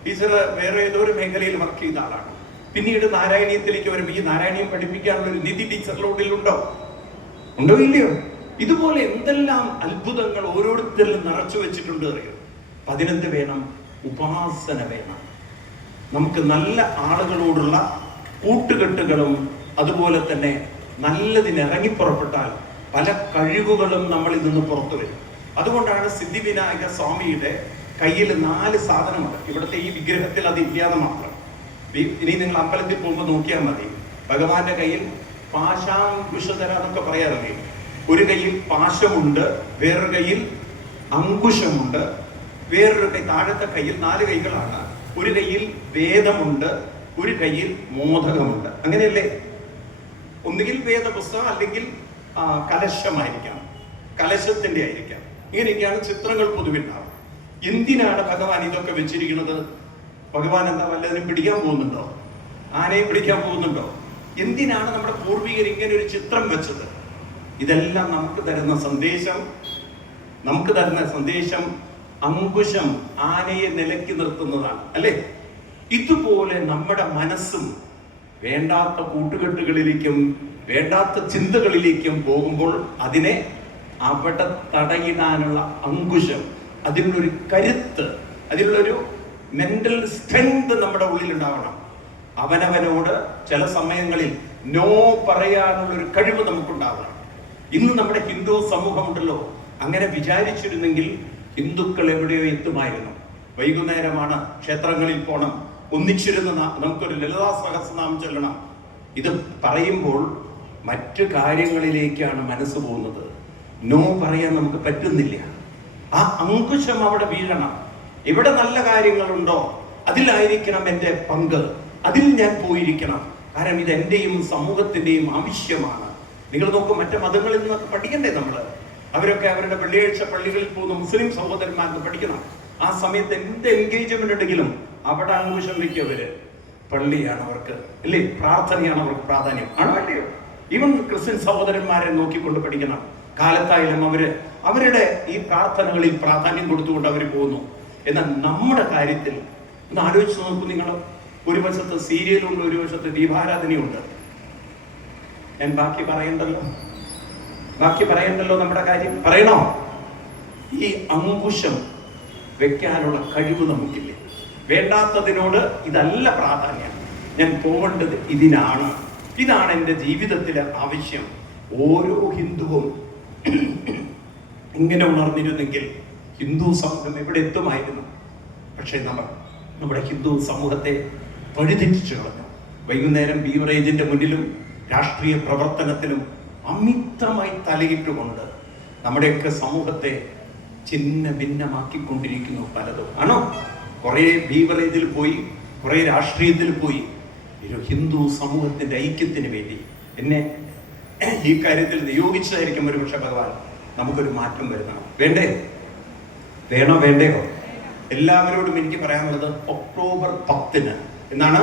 ടീച്ചർ വേറെ ഏതോ ഒരു മേഖലയിൽ വർക്ക് ചെയ്ത ആളാണ്. പിന്നീട് നാരായണീയത്തിലേക്ക് വരും. ഈ നാരായണീയം പഠിപ്പിക്കാനുള്ള ഒരു നിധി ടീച്ചറുടെ ഉള്ളിലുണ്ടോ? ഉണ്ടോ ഇല്ലയോ? ഇതുപോലെ എന്തെല്ലാം അത്ഭുതങ്ങൾ ഓരോരുത്തരിലും നിറച്ചു വെച്ചിട്ടുണ്ട് അറിയാം. അതിനെന്ത് വേണം? ഉപാസന വേണം. നമുക്ക് നല്ല ആളുകളോടുള്ള കൂട്ടുകെട്ടുകളും അതുപോലെ തന്നെ നല്ലതിനിറങ്ങി പുറപ്പെട്ടാൽ പല കഴിവുകളും നമ്മളിൽ നിന്ന് പുറത്തു വരും. അതുകൊണ്ടാണ് സിദ്ധിവിനായക സ്വാമിയുടെ കയ്യിൽ 4 സാധനമുണ്ട്. ഇവിടുത്തെ ഈ വിഗ്രഹത്തിൽ അത് ഇല്ലാതെ മാത്രം. ഇനി നിങ്ങൾ അമ്പലത്തിൽ പോകുമ്പോൾ നോക്കിയാൽ മതി. ഭഗവാന്റെ കയ്യിൽ പാശാങ്കുശധര എന്നൊക്കെ പറയാറില്ലേ? ഒരു കയ്യിൽ പാശമുണ്ട്, വേറൊരു കയ്യിൽ അങ്കുശമുണ്ട്, വേറൊരു കൈ, താഴത്തെ കയ്യിൽ 4 കൈകളാണ്. ഒരു കയ്യിൽ വേദമുണ്ട്, ഒരു കയ്യിൽ മോദകമുണ്ട്. അങ്ങനെയല്ലേ? ഒന്നുകിൽ വേദപുസ്തകം അല്ലെങ്കിൽ കലശമായിരിക്കാം, കലശത്തിന്റെ ആയിരിക്കാം. ഇങ്ങനെയൊക്കെയാണ് ചിത്രങ്ങൾ പൊതുവിണ്ടാവും. എന്തിനാണ് ഭഗവാൻ ഇതൊക്കെ വെച്ചിരിക്കുന്നത്? ഭഗവാൻ എന്താ വല്ലതിനും പിടിക്കാൻ പോകുന്നുണ്ടോ? ആനയെ പിടിക്കാൻ പോകുന്നുണ്ടോ? എന്തിനാണ് നമ്മുടെ പൂർവികർ ഇങ്ങനെ ഒരു ചിത്രം വെച്ചത്? ഇതെല്ലാം നമുക്ക് തരുന്ന സന്ദേശം അങ്കുശം ആനയെ നിലയ്ക്ക് നിർത്തുന്നതാണ് അല്ലേ? ഇതുപോലെ നമ്മുടെ മനസ്സും വേണ്ടാത്ത കൂട്ടുകെട്ടുകളിലേക്കും വേണ്ടാത്ത ചിന്തകളിലേക്കും പോകുമ്പോൾ അതിനെ അവിടെ തടയിടാനുള്ള അങ്കുശം, അതിനുള്ളൊരു കരുത്ത്, അതിനുള്ളൊരു മെന്റൽ സ്ട്രെങ്ത് നമ്മുടെ ഉള്ളിൽ ഉണ്ടാവണം. അവനവനോട് ചില സമയങ്ങളിൽ നോ പറയാനുള്ളൊരു കഴിവ് നമുക്കുണ്ടാവണം. ഇന്ന് നമ്മുടെ ഹിന്ദു സമൂഹമുണ്ടല്ലോ, അങ്ങനെ വിചാരിച്ചിരുന്നെങ്കിൽ ഹിന്ദുക്കൾ എവിടെയോ എത്തുമായിരുന്നു. വൈകുന്നേരമാണ്, ക്ഷേത്രങ്ങളിൽ പോകണം, ഒന്നിച്ചിരുന്ന് നമുക്കൊരു ലളിതാ സഹസ്രനാമം ചൊല്ലണം. ഇത് പറയുമ്പോൾ മറ്റു കാര്യങ്ങളിലേക്കാണ് മനസ്സ് പോകുന്നത്. നോ പറയാൻ നമുക്ക് പറ്റുന്നില്ല. ആ അങ്കുശം അവിടെ വീഴണം. എവിടെ നല്ല കാര്യങ്ങളുണ്ടോ അതിലായിരിക്കണം എൻ്റെ പങ്ക്, അതിൽ ഞാൻ പോയിരിക്കണം. കാരണം ഇത് എൻ്റെയും സമൂഹത്തിൻ്റെയും ആവശ്യമാണ്. നിങ്ങൾ നോക്കും, മറ്റു മതങ്ങളിൽ നിന്നൊക്കെ പഠിക്കണ്ടേ നമ്മൾ? അവരൊക്കെ അവരുടെ വെള്ളിയാഴ്ച പള്ളികളിൽ പോകുന്ന മുസ്ലിം സഹോദരന്മാർക്ക് പഠിക്കണം. ആ സമയത്ത് എന്ത് എൻഗേജ്മെന്റ് ഉണ്ടെങ്കിലും അവിടെ അങ്കുശം വയ്ക്കവര്. പള്ളിയാണ് അവർക്ക് അല്ലേ, പ്രാർത്ഥനയാണ് അവർക്ക് പ്രാധാന്യം. ആണോ അല്ലയോ? ഈവൻ ക്രിസ്ത്യൻ സഹോദരന്മാരെ നോക്കിക്കൊണ്ട് പഠിക്കണം. കാലത്തായാലും അവരുടെ ഈ പ്രാർത്ഥനകളിൽ പ്രാധാന്യം കൊടുത്തുകൊണ്ട് അവർ പോകുന്നു. എന്നാൽ നമ്മുടെ കാര്യത്തിൽ ഒന്ന് ആലോചിച്ച് നോക്കൂ നിങ്ങൾ. ഒരു വശത്ത് സീരിയലുണ്ട്, ഒരു വശത്ത് ദീപാരാധനയുണ്ട്. ഞാൻ ബാക്കി പറയണ്ടല്ലോ നമ്മുടെ കാര്യം പറയണോ? ഈ അങ്കുശം വെക്കാനുള്ള കഴിവ് നമുക്കില്ലേ? വേണ്ടാത്തതിനോട് ഇതല്ല പ്രാധാന്യം, ഞാൻ പോകേണ്ടത് ഇതാണ് എൻ്റെ ജീവിതത്തിലെ ആവശ്യം. ഓരോ ഹിന്ദുവും ഇങ്ങനെ ഉണർന്നിരുന്നെങ്കിൽ ഹിന്ദു സമൂഹം എവിടെ എത്തുമായിരുന്നു? പക്ഷെ നമ്മുടെ ഹിന്ദു സമൂഹത്തെ വഴിതെറ്റിച്ചു കളഞ്ഞു. വൈകുന്നേരം ബീവറേജിന്റെ മുന്നിലും രാഷ്ട്രീയ പ്രവർത്തനത്തിലും അമിതമായി തലയിട്ടുകൊണ്ട് നമ്മുടെയൊക്കെ സമൂഹത്തെ ചിന്ന ഭിന്നമാക്കിക്കൊണ്ടിരിക്കുന്നു പലതും. ആണോ? കുറെ ബീവറേജിൽ പോയി, കുറെ രാഷ്ട്രീയത്തിൽ പോയി. ഒരു ഹിന്ദു സമൂഹത്തിന്റെ ഐക്യത്തിന് വേണ്ടി എന്നെ ഈ കാര്യത്തിൽ നിയോഗിച്ചതായിരിക്കും ഒരു പക്ഷെ ഭഗവാൻ. നമുക്കൊരു മാറ്റം വരുന്നതാണ്. വേണ്ടയോ? എല്ലാവരോടും എനിക്ക് പറയാനുള്ളത് ഒക്ടോബർ 10 എന്നാണ്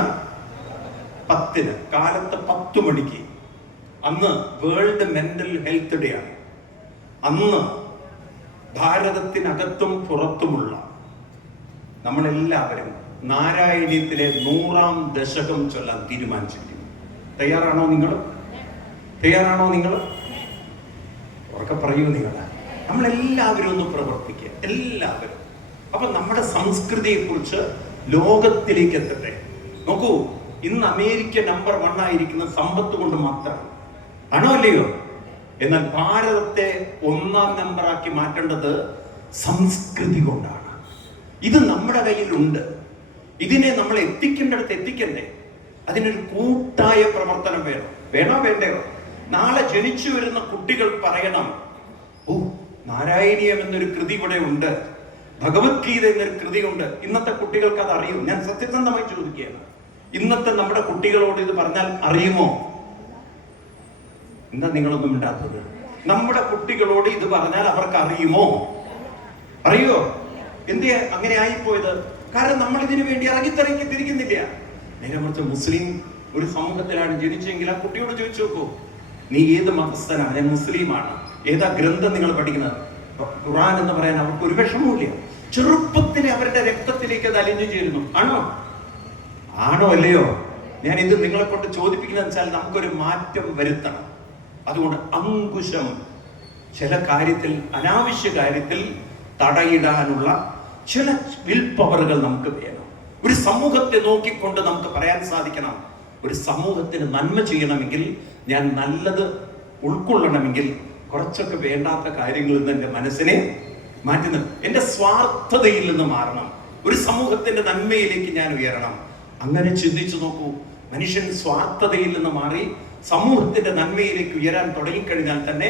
10 കാലത്ത് 10 മണിക്ക്, അന്ന് വേൾഡ് മെന്റൽ ഹെൽത്ത് ഡേ ആണ്. അന്ന് ഭാരതത്തിനകത്തും പുറത്തുമുള്ള നമ്മളെല്ലാവരും നാരായണീയത്തിലെ 100ാം ദശകം ചൊല്ലാൻ തീരുമാനിച്ചിരിക്കുന്നു. തയ്യാറാണോ നിങ്ങൾ? ഉറക്കെ പറയൂ നിങ്ങൾ. നമ്മളെല്ലാവരും ഒന്ന് പ്രവർത്തിക്കുക, എല്ലാവരും. അപ്പൊ നമ്മുടെ സംസ്കൃതിയെ കുറിച്ച് ലോകത്തിലേക്ക് എത്തട്ടെ. നോക്കൂ, ഇന്ന് അമേരിക്ക നമ്പർ 1 ആയിരിക്കുന്ന സമ്പത്ത് കൊണ്ട് മാത്രമാണ്. ആണോ അല്ലയോ? എന്നാൽ ഭാരതത്തെ 1ാം നമ്പറാക്കി മാറ്റേണ്ടത് സംസ്കൃതി കൊണ്ടാണ്. ഇത് നമ്മുടെ കയ്യിലുണ്ട്. ഇതിനെ നമ്മൾ എത്തിക്കേണ്ടടുത്ത് എത്തിക്കണ്ടേ? അതിനൊരു കൂട്ടായ പ്രവർത്തനം വേണ്ടയോ? നാളെ ജനിച്ചു വരുന്ന കുട്ടികൾ പറയണം, ഓ, നാരായണീയം എന്നൊരു കൃതി കൂടെ ഉണ്ട്, ഭഗവത്ഗീത എന്നൊരു കൃതി ഉണ്ട്. ഇന്നത്തെ കുട്ടികൾക്ക് അത് അറിയും. ഞാൻ സത്യസന്ധമായി ചോദിക്കുകയാണ്. ഇന്നത്തെ നമ്മുടെ കുട്ടികളോട് ഇത് പറഞ്ഞാൽ അറിയുമോ? എന്താ നിങ്ങളൊന്നും മിണ്ടാത്തത്? നമ്മുടെ കുട്ടികളോട് ഇത് പറഞ്ഞാൽ അവർക്ക് അറിയുമോ? അറിയോ? എന്തിയാ അങ്ങനെ ആയിപ്പോയത്? കാരണം നമ്മൾ ഇതിനു വേണ്ടി ഇറങ്ങിത്തിറങ്ങി തിരിക്കുന്നില്ല. നേരെ മറിച്ച് മുസ്ലിം ഒരു സമൂഹത്തിലാണ് ജനിച്ചെങ്കിൽ ആ കുട്ടിയോട് ചോദിച്ചു നോക്കൂ, നീ ഏത് മതസ്ഥനാണ്? ഞാൻ മുസ്ലിമാണ്. ഏതാ ഗ്രന്ഥം നിങ്ങൾ പഠിക്കുന്നത്? ഖുർആൻ എന്ന് പറയാൻ അവർക്ക് ഒരു വിഷമവുമില്ല. ചെറുപ്പത്തിലെ അവരുടെ രക്തത്തിലേക്ക് അത് അലിഞ്ഞു ചേരുന്നു. ആണോ? ആണോ അല്ലയോ? ഞാൻ ഇത് നിങ്ങളെ കൊണ്ട് ചോദിപ്പിക്കുന്നത് വെച്ചാൽ നമുക്കൊരു മാറ്റം വരുത്തണം. അതുകൊണ്ട് അങ്കുശം ചില കാര്യത്തിൽ, അനാവശ്യ കാര്യത്തിൽ തടയിടാനുള്ള ചില വിൽ പവറുകൾ നമുക്ക് വേണം. ഒരു സമൂഹത്തെ നോക്കിക്കൊണ്ട് നമുക്ക് പറയാൻ സാധിക്കണം, ഒരു സമൂഹത്തിന് നന്മ ചെയ്യണമെങ്കിൽ, ഞാൻ നല്ലത് ഉൾക്കൊള്ളണമെങ്കിൽ കുറച്ചൊക്കെ വേണ്ടാത്ത കാര്യങ്ങളിൽ നിന്ന് എൻ്റെ മനസ്സിനെ മാറ്റി നിർത്തും. എൻ്റെ സ്വാർത്ഥതയിൽ നിന്ന് മാറണം. ഒരു സമൂഹത്തിന്റെ നന്മയിലേക്ക് ഞാൻ ഉയരണം. അങ്ങനെ ചിന്തിച്ചു നോക്കൂ. മനുഷ്യൻ സ്വാർത്ഥതയിൽ നിന്ന് മാറി സമൂഹത്തിന്റെ നന്മയിലേക്ക് ഉയരാൻ തുടങ്ങിക്കഴിഞ്ഞാൽ തന്നെ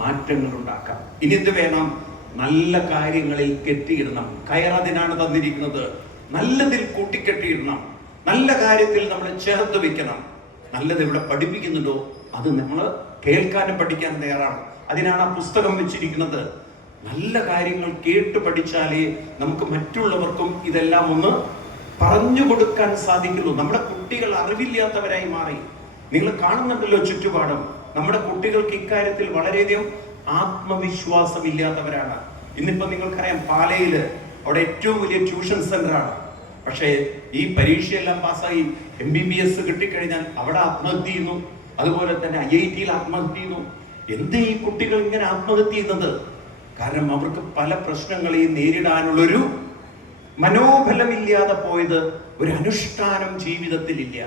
മാറ്റങ്ങൾ ഉണ്ടാക്കാം. ഇനി എന്ത് വേണം? നല്ല കാര്യങ്ങളിൽ കെട്ടിയിടണം. കയറതിനാണ് തന്നിരിക്കുന്നത്. നല്ലതിൽ കൂട്ടിക്കെട്ടിയിടണം. നല്ല കാര്യത്തിൽ നമ്മൾ ചേർത്ത് വെക്കണം. നല്ലത് ഇവിടെ പഠിപ്പിക്കുന്നുണ്ടോ അത് നമ്മൾ കേൾക്കാനും പഠിക്കാനും തയ്യാറാണ്. അതിനാണ് ആ പുസ്തകം വെച്ചിരിക്കുന്നത്. നല്ല കാര്യങ്ങൾ കേട്ട് പഠിച്ചാലേ നമുക്ക് മറ്റുള്ളവർക്കും ഇതെല്ലാം ഒന്ന് പറഞ്ഞു കൊടുക്കാൻ സാധിക്കുള്ളൂ. നമ്മുടെ കുട്ടികൾ അറിവില്ലാത്തവരായി മാറി. നിങ്ങൾ കാണുന്നുണ്ടല്ലോ ചുറ്റുപാടും. നമ്മുടെ കുട്ടികൾക്ക് ഇക്കാര്യത്തിൽ വളരെയധികം ആത്മവിശ്വാസം ഇല്ലാത്തവരാണ്. ഇന്നിപ്പോ നിങ്ങൾക്കറിയാം, പാലയില് അവിടെ ഏറ്റവും വലിയ ട്യൂഷൻ സെന്ററാണ്. പക്ഷേ ഈ പരീക്ഷയെല്ലാം പാസ്സായി MBBS കിട്ടിക്കഴിഞ്ഞാൽ അവിടെ ആത്മഹത്യ ചെയ്യുന്നു. അതുപോലെ തന്നെ IIT ആത്മഹത്യ ചെയ്യുന്നു. എന്തേ ഈ കുട്ടികൾ ഇങ്ങനെ ആത്മഹത്യ ചെയ്യുന്നത്? കാരണം അവർക്ക് പല പ്രശ്നങ്ങളെയും നേരിടാനുള്ളൊരു മനോബലമില്ലാതെ പോയത്. ഒരു അനുഷ്ഠാനം ജീവിതത്തിലില്ല.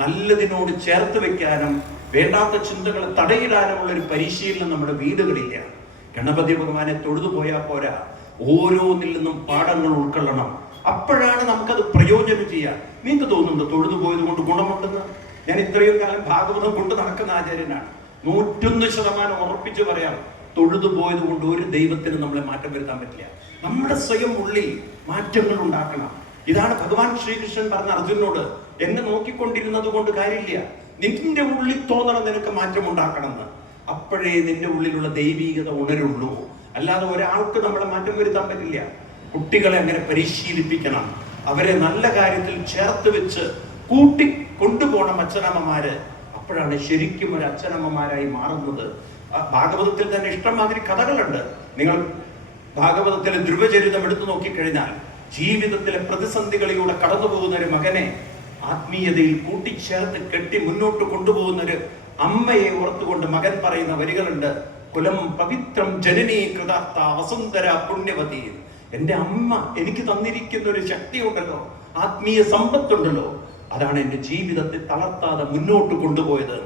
നല്ലതിനോട് ചേർത്ത് വെക്കാനും വേണ്ടാത്ത ചിന്തകളെ തടയിടാനുമുള്ള ഒരു പരിശീലനം നമ്മുടെ വീടുകളില്ല. ഗണപതി ഭഗവാനെ തൊഴുതു പോയാൽ പോരാ, ഓരോന്നിൽ നിന്നും പാഠങ്ങൾ ഉൾക്കൊള്ളണം. അപ്പോഴാണ് നമുക്കത് പ്രയോജനം ചെയ്യാൻ. നിങ്ങൾക്ക് തോന്നുന്നുണ്ട് തൊഴുതു പോയത് കൊണ്ട് ഗുണമുണ്ടെന്ന്? ഞാൻ ഇത്രയും കാലം ഭാഗവതം കൊണ്ട് നടക്കുന്ന ആചാര്യനാണ്. 101% ഉറപ്പിച്ച് പറയാം, തൊഴുതു പോയത് കൊണ്ട് ഒരു ദൈവത്തിന് നമ്മളെ മാറ്റം വരുത്താൻ പറ്റില്ല. നമ്മുടെ സ്വയം ഉള്ളിൽ മാറ്റങ്ങൾ ഉണ്ടാക്കണം. ഇതാണ് ഭഗവാൻ ശ്രീകൃഷ്ണൻ പറഞ്ഞ അർജുനോട്, എന്നെ നോക്കിക്കൊണ്ടിരുന്നത് കൊണ്ട് കാര്യമില്ല, നിന്റെ ഉള്ളിൽ തോന്നണം നിനക്ക് മാറ്റം ഉണ്ടാക്കണമെന്ന്. അപ്പോഴേ നിന്റെ ഉള്ളിലുള്ള ദൈവീകത ഉണരുള്ളൂ. അല്ലാതെ ഒരാൾക്ക് നമ്മളെ മാറ്റം വരുത്താൻ പറ്റില്ല. കുട്ടികളെ അങ്ങനെ പരിശീലിപ്പിക്കണം. അവരെ നല്ല കാര്യത്തിൽ ചേർത്ത് വെച്ച് കൂട്ടി കൊണ്ടുപോകണം അച്ഛനമ്മമാര്. അപ്പോഴാണ് ശരിക്കും ഒരു അച്ഛനമ്മമാരായി മാറുന്നത്. ഭാഗവതത്തിൽ തന്നെ ഇഷ്ടംമാതിരി കഥകളുണ്ട്. നിങ്ങൾ ഭാഗവതത്തിലെ ധ്രുവചരിതം എടുത്തു നോക്കിക്കഴിഞ്ഞാൽ ജീവിതത്തിലെ പ്രതിസന്ധികളിലൂടെ കടന്നു പോകുന്ന ഒരു മകനെ ആത്മീയതയിൽ കൂട്ടിച്ചേർത്ത് കെട്ടി മുന്നോട്ട് കൊണ്ടുപോകുന്ന ഒരു അമ്മയെ ഓർത്തുകൊണ്ട് മകൻ പറയുന്ന വരികളുണ്ട്. കുലം പവിത്രം ജനനീ കൃതാർത്ഥ വസുന്ധര പുണ്യവതി. എൻ്റെ അമ്മ എനിക്ക് തന്നിരിക്കുന്ന ഒരു ശക്തി ഉണ്ടല്ലോ, ആത്മീയ സമ്പത്തുണ്ടല്ലോ, അതാണ് എൻ്റെ ജീവിതത്തെ തളർത്താതെ മുന്നോട്ട് കൊണ്ടുപോയത്.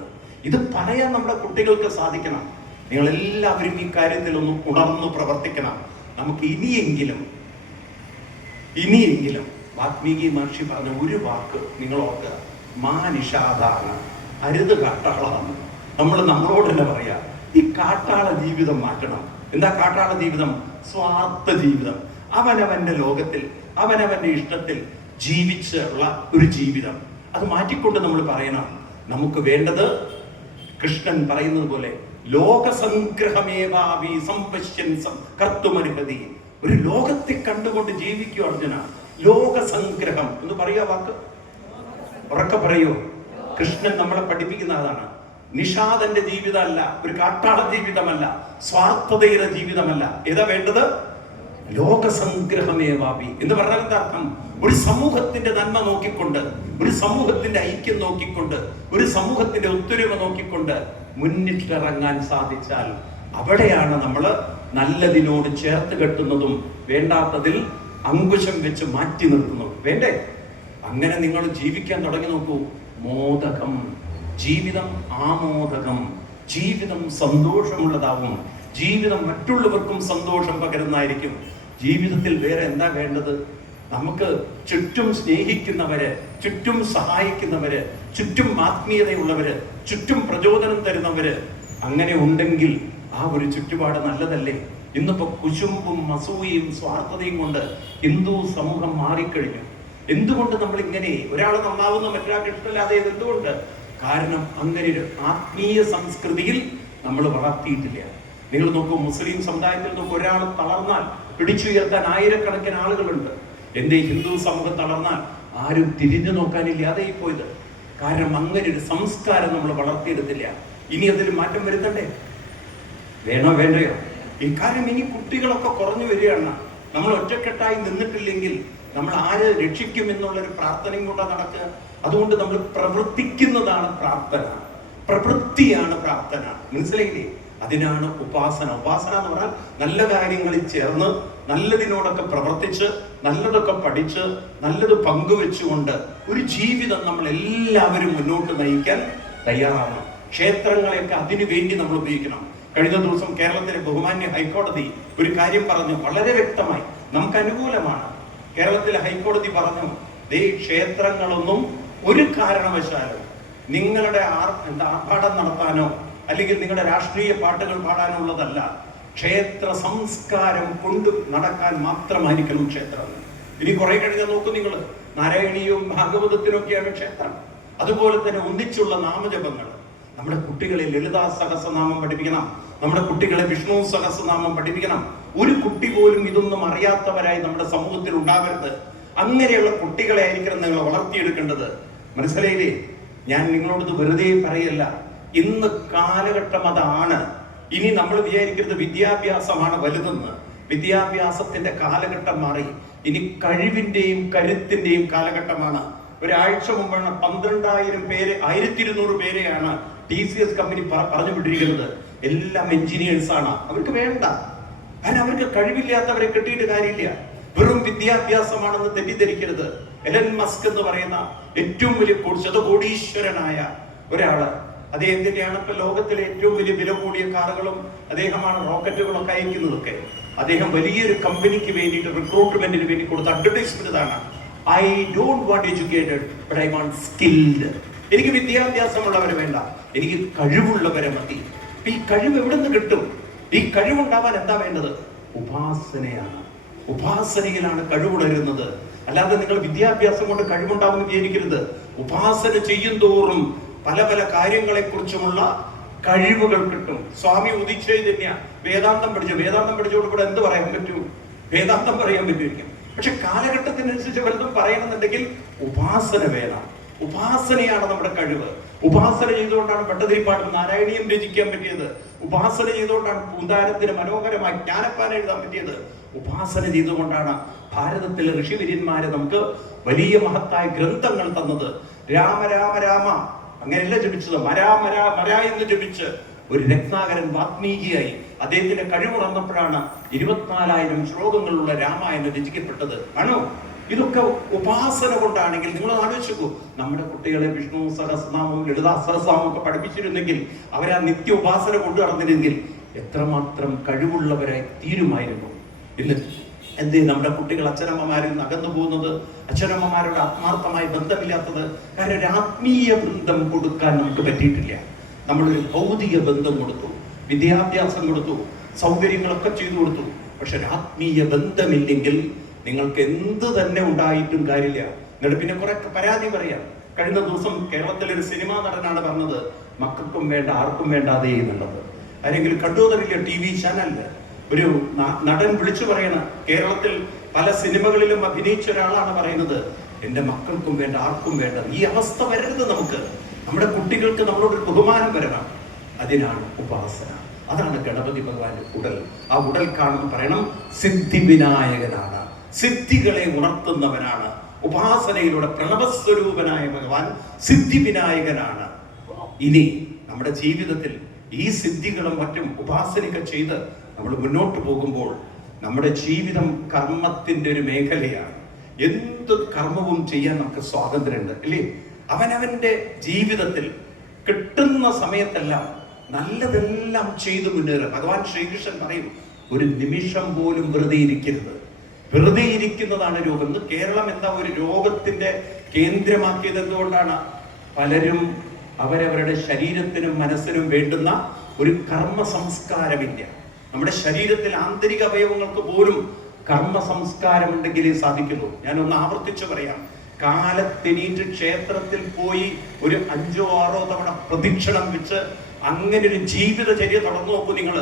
ഇത് പറയാൻ നമ്മുടെ കുട്ടികൾക്ക് സാധിക്കണം. നിങ്ങൾ എല്ലാവരും ഈ കാര്യത്തിൽ ഒന്ന് ഉണർന്നു പ്രവർത്തിക്കണം. നമുക്ക് ഇനിയെങ്കിലും വാൽമീകി മഹർഷി പറഞ്ഞ ഒരു വാക്ക് നിങ്ങൾ ഓർക്കുക, മാനിഷാദാണ്, അരുത് കാട്ടാളാണ്. നമ്മളോട് തന്നെ പറയാ, ഈ കാട്ടാള ജീവിതം മാറ്റണം. എന്താ കാട്ടാള ജീവിതം? സ്വാർത്ഥ ജീവിതം. അവനവന്റെ ലോകത്തിൽ അവനവന്റെ ഇഷ്ടത്തിൽ ജീവിച്ചുള്ള ഒരു ജീവിതം. അത് മാറ്റിക്കൊണ്ട് നമ്മൾ പറയണം, നമുക്ക് വേണ്ടത് കൃഷ്ണൻ പറയുന്നത് പോലെ ലോകസംഗ്രഹമേവാവി സംപശ്യൻ കർത്തുമർഹതി. ഒരു ലോകത്തെ കണ്ടുകൊണ്ട് ജീവിക്കൂ അർജുന. ലോകസംഗ്രഹം എന്ന് പറയുക, വാക്ക് ഉറക്കെ പറയൂ. കൃഷ്ണൻ നമ്മളെ പഠിപ്പിക്കുന്ന അതാണ്. നിഷാദന്റെ ജീവിതമല്ല, ഒരു കാട്ടാള ജീവിതമല്ല, സ്വാർത്ഥതയുടെ ജീവിതമല്ല. ഏതാ വേണ്ടത്? ലോകസംഗ്രഹമേവാവി എന്ന് പറഞ്ഞാൽ എന്താ അർത്ഥം? ഒരു സമൂഹത്തിന്റെ നന്മ നോക്കിക്കൊണ്ട്, ഒരു സമൂഹത്തിന്റെ ഐക്യം നോക്കിക്കൊണ്ട്, ഒരു സമൂഹത്തിന്റെ ഒത്തൊരുമ നോക്കിക്കൊണ്ട് മുന്നിട്ടിറങ്ങാൻ സാധിച്ചാൽ അവിടെയാണ് നമ്മൾ നല്ലതിനോട് ചേർത്ത് കെട്ടുന്നതും വേണ്ടാത്തതിൽ അങ്കുശം വെച്ച് മാറ്റി നിർത്തുന്നതും. വേണ്ടേ? അങ്ങനെ നിങ്ങൾ ജീവിക്കാൻ തുടങ്ങി നോക്കൂ. മോദകം ജീവിതം, ആമോദകം ജീവിതം സന്തോഷമുള്ളതാവും. ജീവിതം മറ്റുള്ളവർക്കും സന്തോഷം പകരുന്നതായിരിക്കും. ജീവിതത്തിൽ വേറെ എന്താ വേണ്ടത്? നമുക്ക് ചുറ്റും സ്നേഹിക്കുന്നവര്, ചുറ്റും സഹായിക്കുന്നവര്, ചുറ്റും ആത്മീയതയുള്ളവര്, ചുറ്റും പ്രചോദനം തരുന്നവര് അങ്ങനെ ഉണ്ടെങ്കിൽ ആ ഒരു ചുറ്റുപാട് നല്ലതല്ലേ? ഇന്നിപ്പോ കുശുമ്പും അസൂയയും സ്വാർത്ഥതയും കൊണ്ട് ഹിന്ദു സമൂഹം മാറിക്കഴിഞ്ഞു. എന്തുകൊണ്ട് നമ്മൾ ഇങ്ങനെ ഒരാൾ നന്നാവുന്ന മറ്റൊരാൾക്ക് ഇഷ്ടമില്ലാതെ എന്തുകൊണ്ട്? കാരണം അങ്ങനെ ഒരു ആത്മീയ സംസ്കൃതിയിൽ നമ്മൾ വളർത്തിയിട്ടില്ല. നിങ്ങൾ നോക്കൂ, മുസ്ലിം സമുദായത്തിൽ നോക്കൂ, ഒരാൾ തളർന്നാൽ പിടിച്ചുയർത്താൻ ആയിരക്കണക്കിന് ആളുകളുണ്ട്. എന്റെ ഹിന്ദു സമൂഹം തളർന്നാൽ ആരും തിരിഞ്ഞു നോക്കാനില്ലാതെ പോയത്. കാരണം അങ്ങനെ ഒരു സംസ്കാരം നമ്മൾ വളർത്തിയെടുത്തില്ല. ഇനി അതിൽ മാറ്റം വരുത്തണ്ടേ? വേണോ വേണ്ടയോ? ഇക്കാര്യം ഇനി കുട്ടികളൊക്കെ കുറഞ്ഞു വരികയാണ്. നമ്മൾ ഒറ്റക്കെട്ടായി നിന്നിട്ടില്ലെങ്കിൽ നമ്മൾ ആര് രക്ഷിക്കും എന്നുള്ളൊരു പ്രാർത്ഥനയും കൊണ്ടാ നടക്കുക. അതുകൊണ്ട് നമ്മൾ പ്രവർത്തിക്കുന്നതാണ് പ്രാർത്ഥന, പ്രവൃത്തിയാണ് പ്രാർത്ഥന. മനസ്സിലായില്ലേ? അതിനാണ് ഉപാസന. ഉപാസന എന്ന് പറഞ്ഞാൽ നല്ല കാര്യങ്ങളിൽ ചേർന്ന് നല്ലതിനോടൊക്കെ പ്രവർത്തിച്ച് നല്ലതൊക്കെ പഠിച്ച് നല്ലത് പങ്കുവെച്ചുകൊണ്ട് ഒരു ജീവിതം നമ്മൾ എല്ലാവരും മുന്നോട്ട് നയിക്കാൻ തയ്യാറാവണം. ക്ഷേത്രങ്ങളെയൊക്കെ അതിനു വേണ്ടി നമ്മൾ ഉപയോഗിക്കണം. കഴിഞ്ഞ ദിവസം കേരളത്തിലെ ബഹുമാന്യ ഹൈക്കോടതി ഒരു കാര്യം പറഞ്ഞു, വളരെ വ്യക്തമായി, നമുക്ക് അനുകൂലമാണ്. കേരളത്തിലെ ഹൈക്കോടതി പറഞ്ഞു, ക്ഷേത്രങ്ങളൊന്നും ഒരു കാരണവശാലും നിങ്ങളുടെ ആർഭാടം നടത്താനോ അല്ലെങ്കിൽ നിങ്ങളുടെ രാഷ്ട്രീയ പാട്ടുകൾ പാടാനോ ഉള്ളതല്ല. ക്ഷേത്ര സംസ്കാരം കൊണ്ട് നടക്കാൻ മാത്രമായിരിക്കണം ക്ഷേത്രം. ഇനി കുറെ കഴിഞ്ഞാൽ നോക്കും നിങ്ങൾ, നാരായണീയവും ഭാഗവതത്തിനൊക്കെയാണ് ക്ഷേത്രം. അതുപോലെ തന്നെ ഒന്നിച്ചുള്ള നാമജപങ്ങൾ. നമ്മുടെ കുട്ടികളെ ലളിതാ സഹസ്രനാമം പഠിപ്പിക്കണം, നമ്മുടെ കുട്ടികളെ വിഷ്ണു സഹസ്രനാമം പഠിപ്പിക്കണം. ഒരു കുട്ടി പോലും ഇതൊന്നും അറിയാത്തവരായി നമ്മുടെ സമൂഹത്തിൽ ഉണ്ടാവരുത്. അങ്ങനെയുള്ള കുട്ടികളെ ആയിരിക്കണം നിങ്ങൾ വളർത്തിയെടുക്കേണ്ടത്. മനസ്സിലായില്ലേ? ഞാൻ നിങ്ങളോട് വെറുതെ പറയല്ല, ഇന്ന് കാലഘട്ടം അതാണ്. ഇനി നമ്മൾ വിചാരിക്കരുത് വിദ്യാഭ്യാസമാണ് വലുതെന്ന്. വിദ്യാഭ്യാസത്തിന്റെ കാലഘട്ടം മാറി. ഇനി കഴിവിന്റെയും കരുത്തിന്റെയും കാലഘട്ടമാണ്. ഒരാഴ്ച മുമ്പാണ് 12,000 പേര്, 1200 പേരെയാണ് TCS കമ്പനി പറഞ്ഞു വിട്ടിരിക്കുന്നത്. എല്ലാം എഞ്ചിനീയേഴ്സ് ആണ്. അവർക്ക് വേണ്ട, കാരണം അവർക്ക് കഴിവില്ലാത്തവരെ കിട്ടിയിട്ട് കാര്യമില്ല. വെറും വിദ്യാഭ്യാസമാണെന്ന് തെറ്റിദ്ധരിക്കരുത്. എലൻ മസ്ക് എന്ന് പറയുന്ന ഏറ്റവും വലിയ ശതകോടീശ്വരനായ ഒരാള്, അദ്ദേഹത്തിന്റെയാണ് ഇപ്പൊ ലോകത്തിലെ ഏറ്റവും വലിയ വില കൂടിയ കാറുകളും അദ്ദേഹമാണ് റോക്കറ്റുകളൊക്കെ അയക്കുന്നതൊക്കെ. അദ്ദേഹം വലിയൊരു കമ്പനിക്ക് വേണ്ടിയിട്ട് റിക്രൂട്ട്മെന്റിന് വേണ്ടി കൊടുത്ത അഡ്വർടൈസ്മെന്റ് ഇതാണ്: I don't want educated but I want skilled. എനിക്ക് വിദ്യാഭ്യാസമുള്ളവരെ വേണ്ട, എനിക്ക് കഴിവുള്ളവരെ മതി. ഈ കഴിവ് എവിടെ നിന്ന് കിട്ടും? ഈ കഴിവുണ്ടാവാൻ എന്താ വേണ്ടത്? ഉപാസനയാണ്. ഉപാസനയിലാണ് കഴിവുണരുന്നത്. അല്ലാതെ നിങ്ങൾ വിദ്യാഭ്യാസം കൊണ്ട് കഴിവുണ്ടാവുമെന്ന് വിചാരിക്കരുത്. ഉപാസന ചെയ്യും തോറും പല പല കാര്യങ്ങളെ കുറിച്ചുമുള്ള കഴിവുകൾ കിട്ടും. സ്വാമി ഉദിച്ചൈതന്യ വേദാന്തം പഠിച്ചോട് കൂടെ എന്ത് പറയാൻ പറ്റും? വേദാന്തം പറയാൻ പറ്റുമായിരിക്കും. പക്ഷെ കാലഘട്ടത്തിനനുസരിച്ച് വലുതും പറയണമെന്നുണ്ടെങ്കിൽ ഉപാസന വേണം. ഉപാസനയാണ് നമ്മുടെ കഴിവ്. ഉപാസന ചെയ്തുകൊണ്ടാണ് ഭട്ടതിരിപ്പാട്ടിൽ നാരായണീയം രചിക്കാൻ പറ്റിയത്. ഉപാസന ചെയ്തുകൊണ്ടാണ് പൂന്താരത്തിന് മനോഹരമായി ജ്ഞാനപ്പാന എഴുതാൻ പറ്റിയത്. ഉപാസന ചെയ്തുകൊണ്ടാണ് ഭാരതത്തിലെ ഋഷിവര്യന്മാരെ നമുക്ക് വലിയ മഹത്തായ ഗ്രന്ഥങ്ങൾ തന്നത്. രാമ രാമ രാമ അങ്ങനെയല്ല ജപിച്ചത്, മരാ മരാ മരാ എന്ന് ജപിച്ച് ഒരു രത്നാകരൻ വാത്മീകിയായി. അദ്ദേഹത്തിന്റെ കഴിവുണർന്നപ്പോഴാണ് 24,000 ശ്ലോകങ്ങളുള്ള രാമായണം രചിക്കപ്പെട്ടത്. ആണോ? ഇതൊക്കെ ഉപാസന കൊണ്ടാണെങ്കിൽ നിങ്ങൾ ആലോചിക്കൂ, നമ്മുടെ കുട്ടികളെ വിഷ്ണു സഹസ്രനാമവും ലളിതാ സഹസ്രനാമവും ഒക്കെ പഠിപ്പിച്ചിരുന്നെങ്കിൽ, അവരാ നിത്യ ഉപാസന കൊണ്ടു നടന്നിരുന്നെങ്കിൽ എത്രമാത്രം കഴിവുള്ളവരായി തീരുമായിരുന്നു. ഇന്ന് എന്തേ നമ്മുടെ കുട്ടികൾ അച്ഛനമ്മമാരിൽ നിന്ന് അകന്നു പോകുന്നത്? അച്ഛനമ്മമാരുടെ ആത്മാർത്ഥമായ ബന്ധമില്ലാത്തത്. കാരണം ഒരു ആത്മീയ ബന്ധം കൊടുക്കാൻ നമുക്ക് പറ്റിയിട്ടില്ല. നമ്മളൊരു ഭൗതിക ബന്ധം കൊടുത്തു, വിദ്യാഭ്യാസം കൊടുത്തു, സൗകര്യങ്ങളൊക്കെ ചെയ്തു കൊടുത്തു. പക്ഷെ ഒരു ആത്മീയ ബന്ധമില്ലെങ്കിൽ നിങ്ങൾക്ക് എന്ത് തന്നെ ഉണ്ടായിട്ടും കാര്യമില്ല. എന്നിട്ട് പിന്നെ കുറെ പരാതി പറയാം. കഴിഞ്ഞ ദിവസം കേരളത്തിലെ ഒരു സിനിമാ നടനാണ് പറഞ്ഞത്, മക്കൾക്കും വേണ്ട ആർക്കും വേണ്ടാതെ എന്നുള്ളത്. ആരെങ്കിലും കണ്ടുതരില്ല? TV ചാനലില് ഒരു നടൻ വിളിച്ചു പറയണ, കേരളത്തിൽ പല സിനിമകളിലും അഭിനയിച്ച ഒരാളാണ് പറയുന്നത്, എൻ്റെ മക്കൾക്കും വേണ്ട ആർക്കും വേണ്ട. ഈ അവസ്ഥ വരരുത് നമുക്ക്. നമ്മുടെ കുട്ടികൾക്ക് നമ്മളോടൊരു ബഹുമാനം വരണം. അതിനാണ് ഉപാസന. അതാണ് ഗണപതി ഭഗവാന്റെ ഉടൽ. ആ ഉടൽ കാണുമ്പോൾ പറയണം, സിദ്ധി വിനായകനാണ്, സിദ്ധികളെ ഉണർത്തുന്നവനാണ്. ഉപാസനയിലൂടെ പ്രണവസ്വരൂപനായ ഭഗവാൻ സിദ്ധി വിനായകനാണ്. ഇനി നമ്മുടെ ജീവിതത്തിൽ ഈ സിദ്ധികളും മറ്റും ഉപാസനയൊക്കെ ചെയ്ത് നമ്മൾ മുന്നോട്ട് പോകുമ്പോൾ നമ്മുടെ ജീവിതം കർമ്മത്തിന്റെ ഒരു മേഖലയാണ്. എന്ത് കർമ്മവും ചെയ്യാൻ നമുക്ക് സ്വാതന്ത്ര്യമുണ്ട്, അല്ലേ? അവനവന്റെ ജീവിതത്തിൽ കിട്ടുന്ന സമയത്തെല്ലാം നല്ലതെല്ലാം ചെയ്തു മുന്നേറുക. ഭഗവാൻ ശ്രീകൃഷ്ണൻ പറയും, ഒരു നിമിഷം പോലും വെറുതെ ഇരിക്കരുത്. വെറുതെ ഇരിക്കുന്നതാണ് രോഗം. കേരളം എന്താ ഒരു രോഗത്തിന്റെ കേന്ദ്രമാക്കിയത്? എന്തുകൊണ്ടാണ്? പലരും അവരവരുടെ ശരീരത്തിനും മനസ്സിനും വേണ്ടുന്ന ഒരു കർമ്മ സംസ്കാരമില്ല. നമ്മുടെ ശരീരത്തിൽ ആന്തരിക അവയവങ്ങൾക്ക് പോലും കർമ്മ സംസ്കാരം ഉണ്ടെങ്കിലേ സാധിക്കുള്ളൂ. ഞാനൊന്ന് ആവർത്തിച്ചു പറയാം. കാലത്തെണീറ്റ് ക്ഷേത്രത്തിൽ പോയി ഒരു 5 or 6 തവണ പ്രദക്ഷിണം വെച്ച് അങ്ങനെ ഒരു ജീവിതചര്യ തുടർന്നു നോക്കൂ നിങ്ങൾ,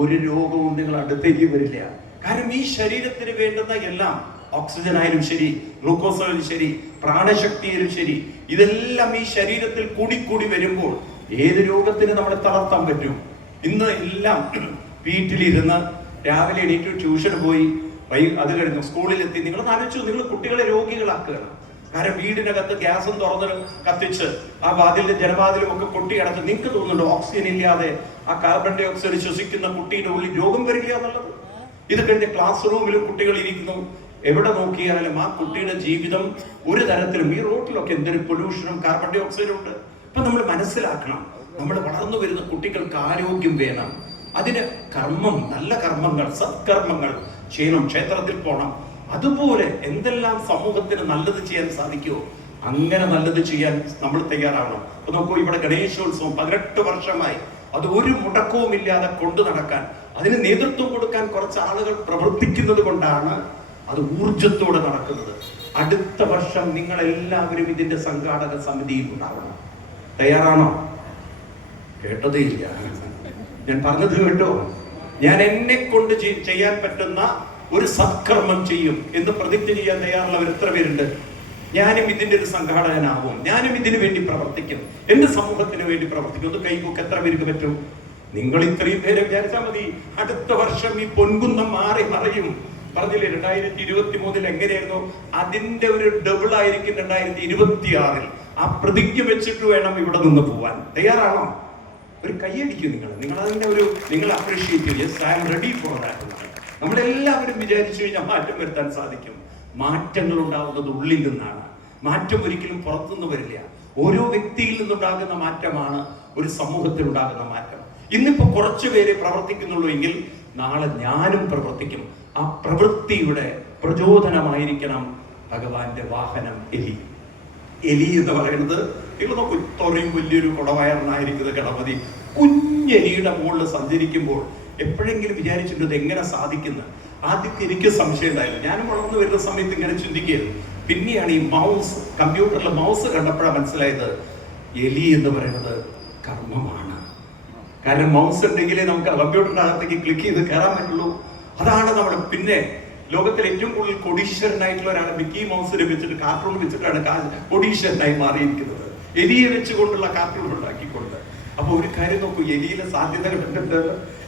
ഒരു രോഗവും നിങ്ങൾ അടുത്തേക്ക് വരില്ല. കാരണം ഈ ശരീരത്തിന് വേണ്ടുന്ന എല്ലാം, ഓക്സിജൻ ആയാലും ശരി, ഗ്ലൂക്കോസ് ആയാലും ശരി, പ്രാണശക്തിയായാലും ശരി, ഇതെല്ലാം ഈ ശരീരത്തിൽ കൂടി വരുമ്പോൾ ഏത് രോഗത്തിന് നമ്മളെ തളർത്താൻ പറ്റും? ഇന്ന് എല്ലാം വീട്ടിലിരുന്ന് രാവിലെ എണീറ്റ് ട്യൂഷന് പോയി അത് കഴിഞ്ഞു സ്കൂളിലെത്തി. നിങ്ങൾ ആലോചിച്ചു, നിങ്ങൾ കുട്ടികളെ രോഗികളാക്കുകയാണ്. കാരണം വീടിനകത്ത് ഗ്യാസും തുറന്ന് കത്തിച്ച് ആ വാതിലും ജനവാതിലും ഒക്കെ കൊട്ടി അടച്ച് നിങ്ങൾക്ക് തോന്നുന്നുണ്ടോ ഓക്സിജൻ ഇല്ലാതെ ആ കാർബൺ ഡൈ ഓക്സൈഡ് ശ്വസിക്കുന്ന കുട്ടിയുടെ ഉള്ളിൽ രോഗം വരില്ല എന്നുള്ളത്? ഇത് കഴിഞ്ഞ് ക്ലാസ് റൂമിലും കുട്ടികൾ ഇരിക്കുന്നു, എവിടെ നോക്കിയാലും ആ കുട്ടിയുടെ ജീവിതം ഒരു തരത്തിലും, ഈ റോഡിലൊക്കെ എന്തൊരു പൊല്യൂഷനും കാർബൺ ഡൈ ഓക്സൈഡും ഉണ്ട്. അപ്പൊ നമ്മൾ മനസ്സിലാക്കണം, നമ്മൾ വളർന്നു വരുന്ന കുട്ടികൾക്ക് ആരോഗ്യം വേണം. അതിന് കർമ്മം, നല്ല കർമ്മങ്ങൾ, സത്കർമ്മങ്ങൾ ചെയ്യണം, ക്ഷേത്രത്തിൽ പോകണം. അതുപോലെ എന്തെല്ലാം സമൂഹത്തിന് നല്ലത് ചെയ്യാൻ സാധിക്കുമോ അങ്ങനെ നല്ലത് ചെയ്യാൻ നമ്മൾ തയ്യാറാവണം. അപ്പൊ നോക്കൂ, ഇവിടെ ഗണേശോത്സവം 18 വർഷമായി, അത് ഒരു മുടക്കവും ഇല്ലാതെ കൊണ്ടു നടക്കാൻ, അതിന് നേതൃത്വം കൊടുക്കാൻ കുറച്ച് ആളുകൾ പ്രവർത്തിക്കുന്നത് കൊണ്ടാണ് അത് ഊർജത്തോടെ നടക്കുന്നത്. അടുത്ത വർഷം നിങ്ങൾ എല്ലാവരും ഇതിന്റെ സംഘാടക സമിതിയിൽ ഉണ്ടാവണം. തയ്യാറാണോ? കേട്ടതേ ഇല്ല, ഞാൻ പറഞ്ഞത് കേട്ടോ. ഞാൻ എന്നെ കൊണ്ട് ചെയ്യാൻ പറ്റുന്ന ഒരു സത്കർമ്മം ചെയ്യും എന്ന് പ്രതിജ്ഞ ചെയ്യാൻ തയ്യാറുള്ളവർ എത്ര പേരുണ്ട്? ഞാനും ഇതിന്റെ ഒരു സംഘാടകനാവും, ഞാനും ഇതിനു വേണ്ടി പ്രവർത്തിക്കും, എന്റെ സമൂഹത്തിന് വേണ്ടി പ്രവർത്തിക്കും. ഒന്ന് കൈകൊക്കെ എത്ര പേർക്ക് പറ്റും? നിങ്ങൾ ഇത്രയും പേരെ വിചാരിച്ചാൽ മതി. അടുത്ത വർഷം ഈ പൊൻകുന്നം മാറി മറയും. പറഞ്ഞില്ലേ 2023 എങ്ങനെയായിരുന്നു? അതിന്റെ ഒരു ഡബിൾ ആയിരിക്കും 2026. ആ പ്രതിജ്ഞ വെച്ചിട്ട് വേണം ഇവിടെ നിന്ന് പോവാൻ. തയ്യാറാണോ? ഒരു കൈയടിക്കും നിങ്ങൾ അതിന്റെ നിങ്ങൾ അപ്രീഷിയേറ്റ് ചെയ്യും. Yes, I am ready for that. നമ്മളെല്ലാവരും വിചാരിച്ചു കഴിഞ്ഞാൽ മാറ്റം വരുത്താൻ സാധിക്കും. മാറ്റങ്ങൾ ഉണ്ടാകുന്നത് ഉള്ളിൽ നിന്നാണ്. മാറ്റം ഒരിക്കലും പുറത്തുനിന്ന് വരില്ല. ഓരോ വ്യക്തിയിൽ നിന്നുണ്ടാകുന്ന മാറ്റമാണ് ഒരു സമൂഹത്തിൽ ഉണ്ടാകുന്ന മാറ്റം. ഇന്നിപ്പോ കുറച്ചു പേരെ പ്രവർത്തിക്കുന്നുള്ളൂ എങ്കിൽ നാളെ ഞാനും പ്രവർത്തിക്കും. ആ പ്രവൃത്തിയുടെ പ്രചോദനമായിരിക്കണം ഭഗവാന്റെ വാഹനം എലി. എലി എന്ന് പറയുന്നത് നിങ്ങൾ നോക്കൂ, ഇത്രയും വലിയൊരു കുടവയറിനായിരിക്കുന്ന ഗണപതി കുഞ്ഞെലിയുടെ മുകളിൽ സഞ്ചരിക്കുമ്പോൾ എപ്പോഴെങ്കിലും വിചാരിച്ചിട്ടുണ്ട് എങ്ങനെ സാധിക്കുന്നത്? ആദ്യത്തെ എനിക്ക് സംശയം ഉണ്ടായിരുന്നു. ഞാനും വളർന്നു വരുന്ന സമയത്ത് ഇങ്ങനെ ചിന്തിക്കുകയായിരുന്നു. പിന്നെയാണ് ഈ മൗസ്, കമ്പ്യൂട്ടറിലെ മൗസ് കണ്ടപ്പോഴാണ് മനസ്സിലായത് എലി എന്ന് പറയുന്നത് കർമ്മമാണ്. കാരണം മൗസ് ഉണ്ടെങ്കിലേ നമുക്ക് കമ്പ്യൂട്ടറിന്റെ അകത്തേക്ക് ക്ലിക്ക് ചെയ്ത് കയറാൻ പറ്റുള്ളൂ. അതാണ് നമ്മുടെ. പിന്നെ ലോകത്തിൽ ഏറ്റവും കൂടുതൽ കൊടീശ്വരനായിട്ടുള്ള ഒരാളെ മിക്കി മൗസിനെ വെച്ചിട്ട്, കാർട്ടൂൺ വെച്ചിട്ടാണ് കൊടീശ്വരനായി മാറിയിരിക്കുന്നത്. എലിയെ വെച്ചുകൊണ്ടുള്ള കാർട്ടൂൺ ഉണ്ടാക്കിക്കൊണ്ട്. അപ്പൊ ഒരു കാര്യം നോക്കൂ, എലിയിലെ സാധ്യതകൾ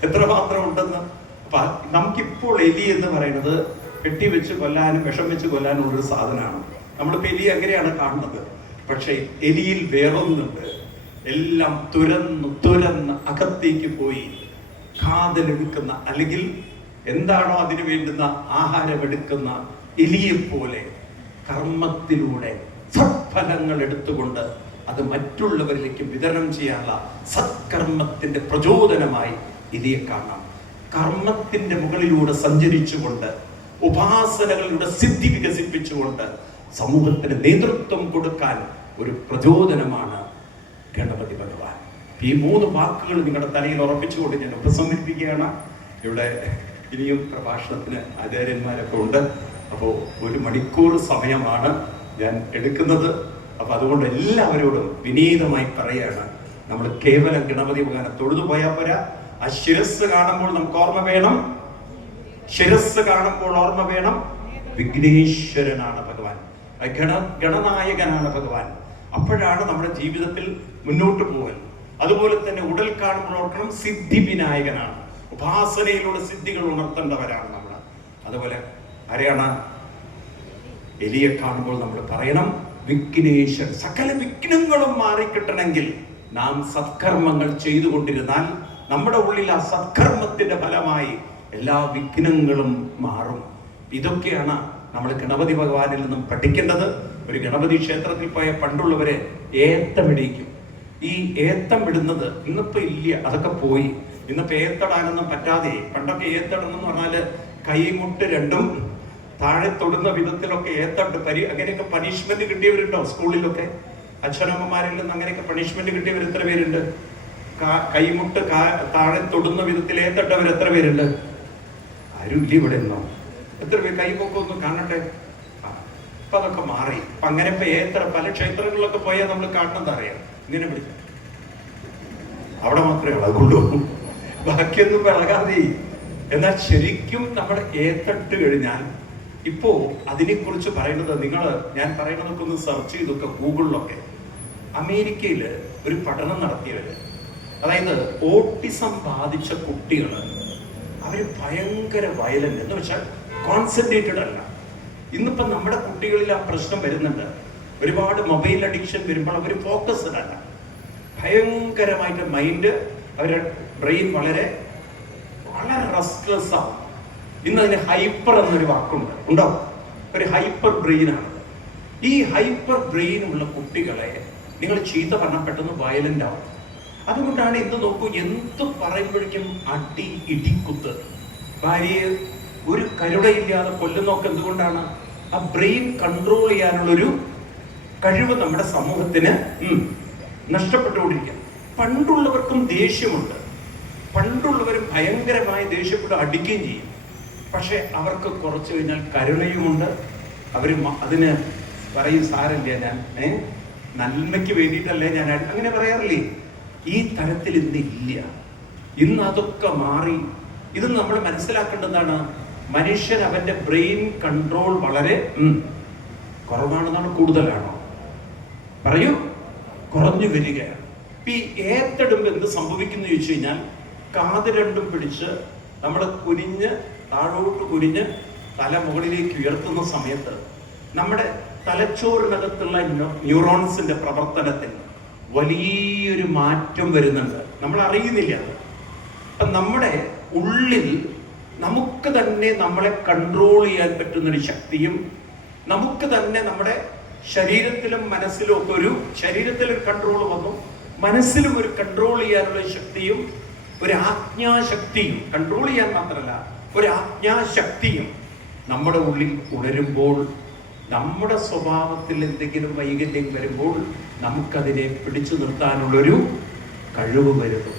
എത്രമാത്രം ഉണ്ടെന്ന്. അപ്പൊ നമുക്കിപ്പോൾ എലി എന്ന് പറയുന്നത് കെട്ടി വെച്ച് കൊല്ലാനും വിഷം വെച്ച് കൊല്ലാനും ഉള്ളൊരു സാധനമാണ്. നമ്മളിപ്പോ എലി അങ്ങനെയാണ് കാണുന്നത്. പക്ഷെ എലിയിൽ വേറൊന്നുണ്ട്. എല്ലാം തുരന്ന് അകത്തേക്ക് പോയി കാതലെടുക്കുന്ന, അല്ലെങ്കിൽ എന്താണോ അതിന് വേണ്ടുന്ന ആഹാരം എടുക്കുന്ന എലിയെ പോലെ കർമ്മത്തിലൂടെ സത്ഫലങ്ങൾ എടുത്തുകൊണ്ട് അത് മറ്റുള്ളവരിലേക്ക് വിതരണം ചെയ്യാനുള്ള സത്കർമ്മത്തിന്റെ പ്രചോദനമായി ഇതിയെ കാണാം. കർമ്മത്തിന്റെ മുകളിലൂടെ സഞ്ചരിച്ചുകൊണ്ട്, ഉപാസനകളുടെ സിദ്ധി വികസിപ്പിച്ചുകൊണ്ട് സമൂഹത്തിന് നേതൃത്വം കൊടുക്കാൻ ഒരു പ്രചോദനമാണ് ഗണപതി ഭഗവാൻ. ഈ 3 വാക്കുകൾ നിങ്ങളുടെ തലയിൽ ഉറപ്പിച്ചുകൊണ്ട് ഞാൻ ഉപസംഹരിപ്പിക്കുകയാണ്. ഇവിടെ ഇനിയും പ്രഭാഷണത്തിന് ആചാര്യന്മാരൊക്കെ ഉണ്ട്. അപ്പോൾ 1 മണിക്കൂർ സമയമാണ് ഞാൻ എടുക്കുന്നത്. അപ്പൊ അതുകൊണ്ട് എല്ലാവരോടും വിനീതമായി പറയാണ്, നമ്മൾ കേവലം ഗണപതി ഭഗവാനെ തൊഴുതു പോയാൽ പോരാ. ആ ശിരസ് കാണുമ്പോൾ നമുക്ക് ഓർമ്മ വേണം, ശിരസ് കാണുമ്പോൾ ഓർമ്മ വേണം വിഘ്നേശ്വരനാണ് ഭഗവാൻ, ഗണനായകനാണ് ഭഗവാൻ. അപ്പോഴാണ് നമ്മുടെ ജീവിതത്തിൽ മുന്നോട്ട് പോകാൻ. അതുപോലെ തന്നെ ഉടൽ കാണുമ്പോൾ ഓർക്കണം സിദ്ധി വിനായകനാണ്, ഉപാസനയിലൂടെ സിദ്ധികൾ ഉണർത്തേണ്ടവരാണ് നമ്മൾ. അതുപോലെ ആരെയാണ്? എലിയെ കാണുമ്പോൾ നമ്മൾ പറയണം വിഘ്നേശ്വരൻ. സകല വിഘ്നങ്ങളും മാറിക്കിട്ടണമെങ്കിൽ നാം സത്കർമ്മങ്ങൾ ചെയ്തുകൊണ്ടിരുന്നാൽ നമ്മുടെ ഉള്ളിൽ ആ സത്കർമ്മത്തിന്റെ ഫലമായി എല്ലാ വിഘ്നങ്ങളും മാറും. ഇതൊക്കെയാണ് നമ്മൾ ഗണപതി ഭഗവാനിൽ നിന്നും പഠിക്കേണ്ടത്. ഒരു ഗണപതി ക്ഷേത്രത്തിൽ പോയ പണ്ടുള്ളവരെ ഏത്തമിടിക്കും. ഈ ഏത്തം ഇടുന്നത് ഇന്നിപ്പോ ഇല്ല, അതൊക്കെ പോയി. ഇന്നിപ്പോ ഏത്തടാനൊന്നും പറ്റാതെ. പണ്ടൊക്കെ ഏത്തടെന്ന് പറഞ്ഞാല് കൈമുട്ട് രണ്ടും താഴെ തൊടുന്ന വിധത്തിലൊക്കെ ഏത്തണ്ട് അങ്ങനെയൊക്കെ പണിഷ്മെന്റ് കിട്ടിയവരുണ്ടോ സ്കൂളിലൊക്കെ? അച്ഛനമ്മമാരിൽ നിന്ന് അങ്ങനെയൊക്കെ പണിഷ്മെന്റ് കിട്ടിയവർ എത്ര പേരുണ്ട്? കൈമുട്ട് താഴെ തൊടുന്ന വിധത്തിൽ ഏത്തട്ടവർ എത്ര പേരുണ്ട്? ആരും ഇല്ല ഇവിടെ നിന്നോ? എത്ര പേര്? കൈ പൊക്കം ഒന്ന് കാണട്ടെ. ഇപ്പൊ അതൊക്കെ മാറി. അപ്പൊ അങ്ങനെ ഇപ്പൊ പല ക്ഷേത്രങ്ങളിലൊക്കെ പോയാൽ നമ്മൾ കാണുന്നത് അറിയാം, ഇങ്ങനെ പിടിച്ച അവിടെ മാത്രമേ ഇളകുള്ളൂ, ബാക്കിയൊന്നും ഇളകാതെ. എന്നാൽ ശരിക്കും നമ്മൾ ഏത്തട്ട് കഴിഞ്ഞാൽ ഇപ്പോ അതിനെക്കുറിച്ച് പറയുന്നത് ഞാൻ പറയുന്നതൊക്കെ ഒന്ന് സെർച്ച് ചെയ്തൊക്കെ ഗൂഗിളിലൊക്കെ. അമേരിക്കയില് ഒരു പഠനം നടത്തിയവര്, അതായത് ഓട്ടിസം ബാധിച്ച കുട്ടികൾ അവര് ഭയങ്കര വയലന്റ്, എന്ന് വെച്ചാൽ കോൺസെൻട്രേറ്റഡ് അല്ല. ഇന്നിപ്പം നമ്മുടെ കുട്ടികളിൽ ആ പ്രശ്നം വരുന്നുണ്ട്. ഒരുപാട് മൊബൈൽ അഡിക്ഷൻ വരുമ്പോൾ അവർ ഫോക്കസ്ഡ് അല്ല, ഭയങ്കരമായിട്ട് മൈൻഡ്, അവരുടെ ബ്രെയിൻ വളരെ വളരെ റെസ്റ്റ്ലെസ് ആവും. ഇന്ന് അതിന് ഹൈപ്പർ എന്നൊരു ഉണ്ടോ, ഒരു ഹൈപ്പർ ബ്രെയിനാണ്. ഈ ഹൈപ്പർ ബ്രെയിൻ ഉള്ള കുട്ടികളെ നിങ്ങൾ ചീത്ത പറഞ്ഞാൽ പെട്ടെന്ന് വയലന്റ് ആവും. അതുകൊണ്ടാണ് ഇന്ന് നോക്കൂ, എന്ത് പറയുമ്പോഴേക്കും അടി, ഇടിക്കുത്ത്, ഭാര്യയെ ഒരു കരുടയില്ലാതെ കൊല്ലുന്നൊക്കെ എന്തുകൊണ്ടാണ്? ആ ബ്രെയിൻ കൺട്രോൾ ചെയ്യാനുള്ളൊരു കഴിവ് നമ്മുടെ സമൂഹത്തിന് നഷ്ടപ്പെട്ടുകൊണ്ടിരിക്കുക. പണ്ടുള്ളവർക്കും ദേഷ്യമുണ്ട്, പണ്ടുള്ളവരും ഭയങ്കരമായി ദേഷ്യപ്പെട്ട് അടിക്കുകയും ചെയ്യും. പക്ഷെ അവർക്ക് കുറച്ച് കഴിഞ്ഞാൽ കരുണയുമുണ്ട്. അവർ അതിന് പറയും, സാരല്ല, ഞാൻ നന്മയ്ക്ക് വേണ്ടിയിട്ടല്ലേ ഞാൻ, അങ്ങനെ പറയാറില്ലേ? ഈ തരത്തിൽ ഇന്ന് ഇല്ല. ഇന്ന് അതൊക്കെ മാറി. ഇത് നമ്മൾ മനസ്സിലാക്കേണ്ടതാണ്, മനുഷ്യൻ അവന്റെ ബ്രെയിൻ കൺട്രോൾ വളരെ കുറവാണെന്നാണ്, കൂടുതലാണോ? പറയൂ, കുറഞ്ഞു വരികയാണ്. ഈ ഏത്തടുമ്പ് എന്ത് സംഭവിക്കുന്നു ചോദിച്ചു കഴിഞ്ഞാൽ, കാത് രണ്ടും പിടിച്ച് നമ്മൾ കുനിഞ്ഞ് താഴോട്ട് കുനിഞ്ഞ് തല മുകളിലേക്ക് ഉയർത്തുന്ന സമയത്ത് നമ്മുടെ തലച്ചോറിനകത്തുള്ള ന്യൂറോൺസിന്റെ പ്രവർത്തനത്തിൽ വലിയൊരു മാറ്റം വരുന്നുണ്ട്, നമ്മൾ അറിയുന്നില്ല. അപ്പൊ നമ്മുടെ ഉള്ളിൽ നമുക്ക് തന്നെ നമ്മളെ കൺട്രോൾ ചെയ്യാൻ പറ്റുന്നൊരു ശക്തിയും, നമുക്ക് തന്നെ നമ്മുടെ ശരീരത്തിലും മനസ്സിലും ഒക്കെ ശരീരത്തിലൊരു കൺട്രോൾ വന്നു, മനസ്സിലും ഒരു കൺട്രോൾ ചെയ്യാനുള്ള ശക്തിയും, ഒരു ആജ്ഞാശക്തിയും, കൺട്രോൾ ചെയ്യാൻ മാത്രമല്ല ഒരു ആജ്ഞാശക്തിയും നമ്മുടെ ഉള്ളിൽ ഉണരുമ്പോൾ, നമ്മുടെ സ്വഭാവത്തിൽ എന്തെങ്കിലും വൈകല്യം വരുമ്പോൾ നമുക്കതിനെ പിടിച്ചു നിർത്താനുള്ളൊരു കഴിവ് വരുന്നു.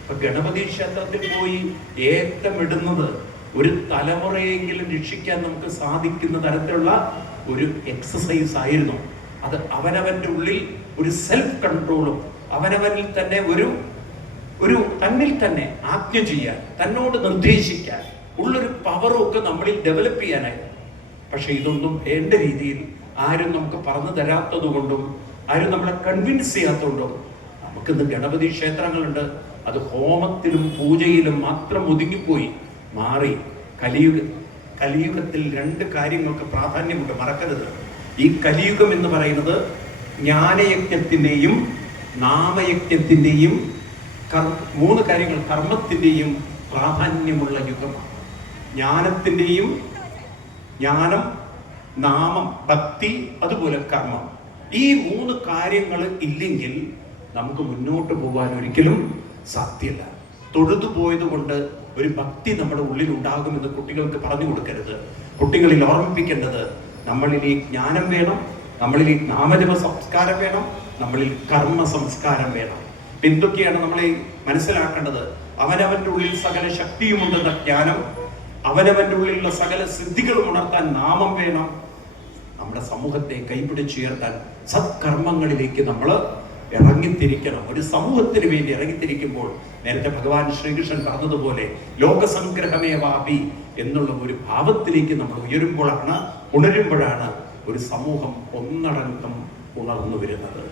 ഇപ്പൊ ഗണപതി ക്ഷേത്രത്തിൽ പോയി ഏത്തമിടുന്നത് ഒരു തലമുറയെങ്കിലും രക്ഷിക്കാൻ നമുക്ക് സാധിക്കുന്ന തരത്തിലുള്ള ഒരു എക്സസൈസ് ആയിരുന്നു. അത് അവനവന്റെ ഉള്ളിൽ ഒരു സെൽഫ് കൺട്രോളും, അവനവനിൽ തന്നെ ഒരു തന്നിൽ തന്നെ ആജ്ഞ ചെയ്യാൻ, തന്നോട് നിർദ്ദേശിക്കാൻ ഉള്ളൊരു പവറും ഒക്കെ നമ്മളിൽ ഡെവലപ്പ് ചെയ്യാനായിരുന്നു. പക്ഷെ ഇതൊന്നും വേണ്ട രീതിയിൽ ആരും നമുക്ക് പറഞ്ഞു തരാത്തത് കൊണ്ടും ആരും നമ്മളെ കൺവിൻസ് ചെയ്യാത്തതുകൊണ്ടും നമുക്കിന്ന് ഗണപതി ക്ഷേത്രങ്ങളുണ്ട്, അത് ഹോമത്തിലും പൂജയിലും മാത്രം ഒതുങ്ങിപ്പോയി മാറി. കലിയുഗത്തിൽ രണ്ട് കാര്യങ്ങൾക്ക് പ്രാധാന്യമുണ്ട്, മറക്കരുത്. ഈ കലിയുഗം എന്ന് പറയുന്നത് ജ്ഞാനയജ്ഞത്തിന്റെയും നാമയജ്ഞത്തിന്റെയും മൂന്ന് കാര്യങ്ങൾ, കർമ്മത്തിന്റെയും പ്രാധാന്യമുള്ള യുഗമാണ്. ജ്ഞാനം, നാമം, ഭക്തി, അതുപോലെ കർമ്മം. ഈ മൂന്ന് കാര്യങ്ങൾ ഇല്ലെങ്കിൽ നമുക്ക് മുന്നോട്ട് പോകാൻ ഒരിക്കലും സാധ്യമല്ല. തൊഴുതു പോയത് കൊണ്ട് ഒരു ഭക്തി നമ്മുടെ ഉള്ളിൽ ഉണ്ടാകുമെന്ന് കുട്ടികൾക്ക് പറഞ്ഞു കൊടുക്കരുത്. കുട്ടികളിൽ ഓർമ്മിപ്പിക്കേണ്ടത്, നമ്മളിൽ ഈ ജ്ഞാനം വേണം, നമ്മളിൽ ഈ നാമജപ സംസ്കാരം വേണം, നമ്മളിൽ കർമ്മ സംസ്കാരം വേണം. എന്തൊക്കെയാണ് നമ്മൾ മനസ്സിലാക്കേണ്ടത്? അവനവന്റെ ഉള്ളിൽ സകല ശക്തിയുമുണ്ടെന്ന ജ്ഞാനം, അവനവന്റെ ഉള്ളിലുള്ള സകല സിദ്ധികളും ഉണർത്താൻ നാമം വേണം. നമ്മുടെ സമൂഹത്തെ കൈപിടിച്ചുയർത്താൻ സത്കർമ്മങ്ങളിലേക്ക് നമ്മൾ ഇറങ്ങിത്തിരിക്കണം. ഒരു സമൂഹത്തിന് വേണ്ടി ഇറങ്ങിത്തിരിക്കുമ്പോൾ നേരത്തെ ഭഗവാൻ ശ്രീകൃഷ്ണൻ പറഞ്ഞതുപോലെ ലോകസംഗ്രഹമേ വാപി എന്നുള്ള ഒരു ഭാവത്തിലേക്ക് നമ്മൾ ഉണരുമ്പോഴാണ് ഒരു സമൂഹം ഒന്നടങ്കം ഉണർന്നു വരുന്നത്.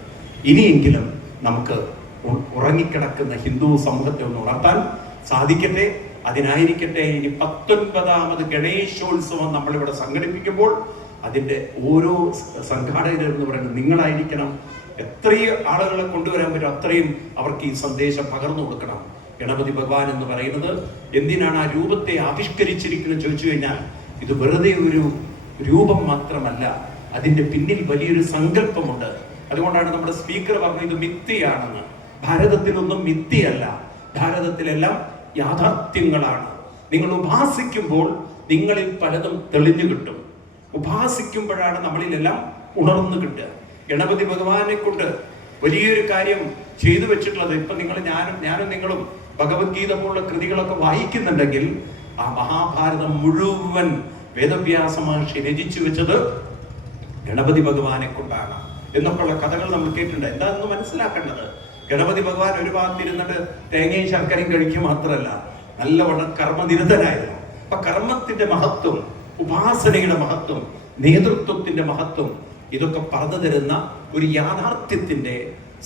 ഇനിയെങ്കിലും നമുക്ക് ഉറങ്ങിക്കിടക്കുന്ന ഹിന്ദു സമൂഹത്തെ ഒന്ന് ഉണർത്താൻ സാധിക്കട്ടെ. അതിനായിരിക്കട്ടെ ഇനി 19ാമത് ഗണേശോത്സവം നമ്മളിവിടെ സംഘടിപ്പിക്കുമ്പോൾ അതിൻ്റെ ഓരോ സംഘാടകരെന്ന് പറയുന്നത് നിങ്ങളായിരിക്കണം. എത്രയും ആളുകളെ കൊണ്ടുവരാൻ പറ്റും അത്രയും അവർക്ക് ഈ സന്ദേശം പകർന്നു കൊടുക്കണം. ഗണപതി ഭഗവാൻ എന്ന് പറയുന്നത് എന്തിനാണ് ആ രൂപത്തെ ആവിഷ്കരിച്ചിരിക്കുന്നത് ചോദിച്ചു കഴിഞ്ഞാൽ, ഇത് വെറുതെ ഒരു രൂപം മാത്രമല്ല, അതിൻ്റെ പിന്നിൽ വലിയൊരു സങ്കല്പമുണ്ട്. അതുകൊണ്ടാണ് നമ്മുടെ സ്പീക്കർ പറഞ്ഞത് ഇത് മിഥ്യയാണെന്ന്. ഭാരതത്തിലൊന്നും മിഥ്യയല്ല, ഭാരതത്തിലെല്ലാം യാഥാർത്ഥ്യങ്ങളാണ്. നിങ്ങൾ ഉപാസിക്കുമ്പോൾ നിങ്ങളിൽ പലതും തെളിഞ്ഞു കിട്ടും. ഉപാസിക്കുമ്പോഴാണ് നമ്മളിലെല്ലാം ഉണർന്നു കിട്ടുക. ഗണപതി ഭഗവാനെ കൊണ്ട് വലിയൊരു കാര്യം ചെയ്തു വെച്ചിട്ടുള്ളത്. ഇപ്പൊ ഞാനും നിങ്ങളും ഭഗവത്ഗീത പോലുള്ള കൃതികളൊക്കെ വായിക്കുന്നുണ്ടെങ്കിൽ ആ മഹാഭാരതം മുഴുവൻ വേദവ്യാസ മഹർഷി രചിച്ചു വെച്ചത് ഗണപതി ഭഗവാനെ കൊണ്ടാണ് എന്നൊക്കെയുള്ള കഥകൾ നമ്മൾ കേട്ടിട്ടുണ്ട്. എന്താണെന്ന് മനസ്സിലാക്കേണ്ടത്, ഗണപതി ഭഗവാൻ ഒരു ഭാഗത്തിരുന്നിട്ട് തേങ്ങയും ശർക്കരയും കഴിക്കുക മാത്രമല്ല, നല്ലവണ്ണം കർമ്മനിരതനായിരുന്നു. അപ്പൊ കർമ്മത്തിന്റെ മഹത്വം, ഉപാസനയുടെ മഹത്വം, നേതൃത്വത്തിന്റെ മഹത്വം, ഇതൊക്കെ പറഞ്ഞു തരുന്ന ഒരു യാഥാർത്ഥ്യത്തിന്റെ,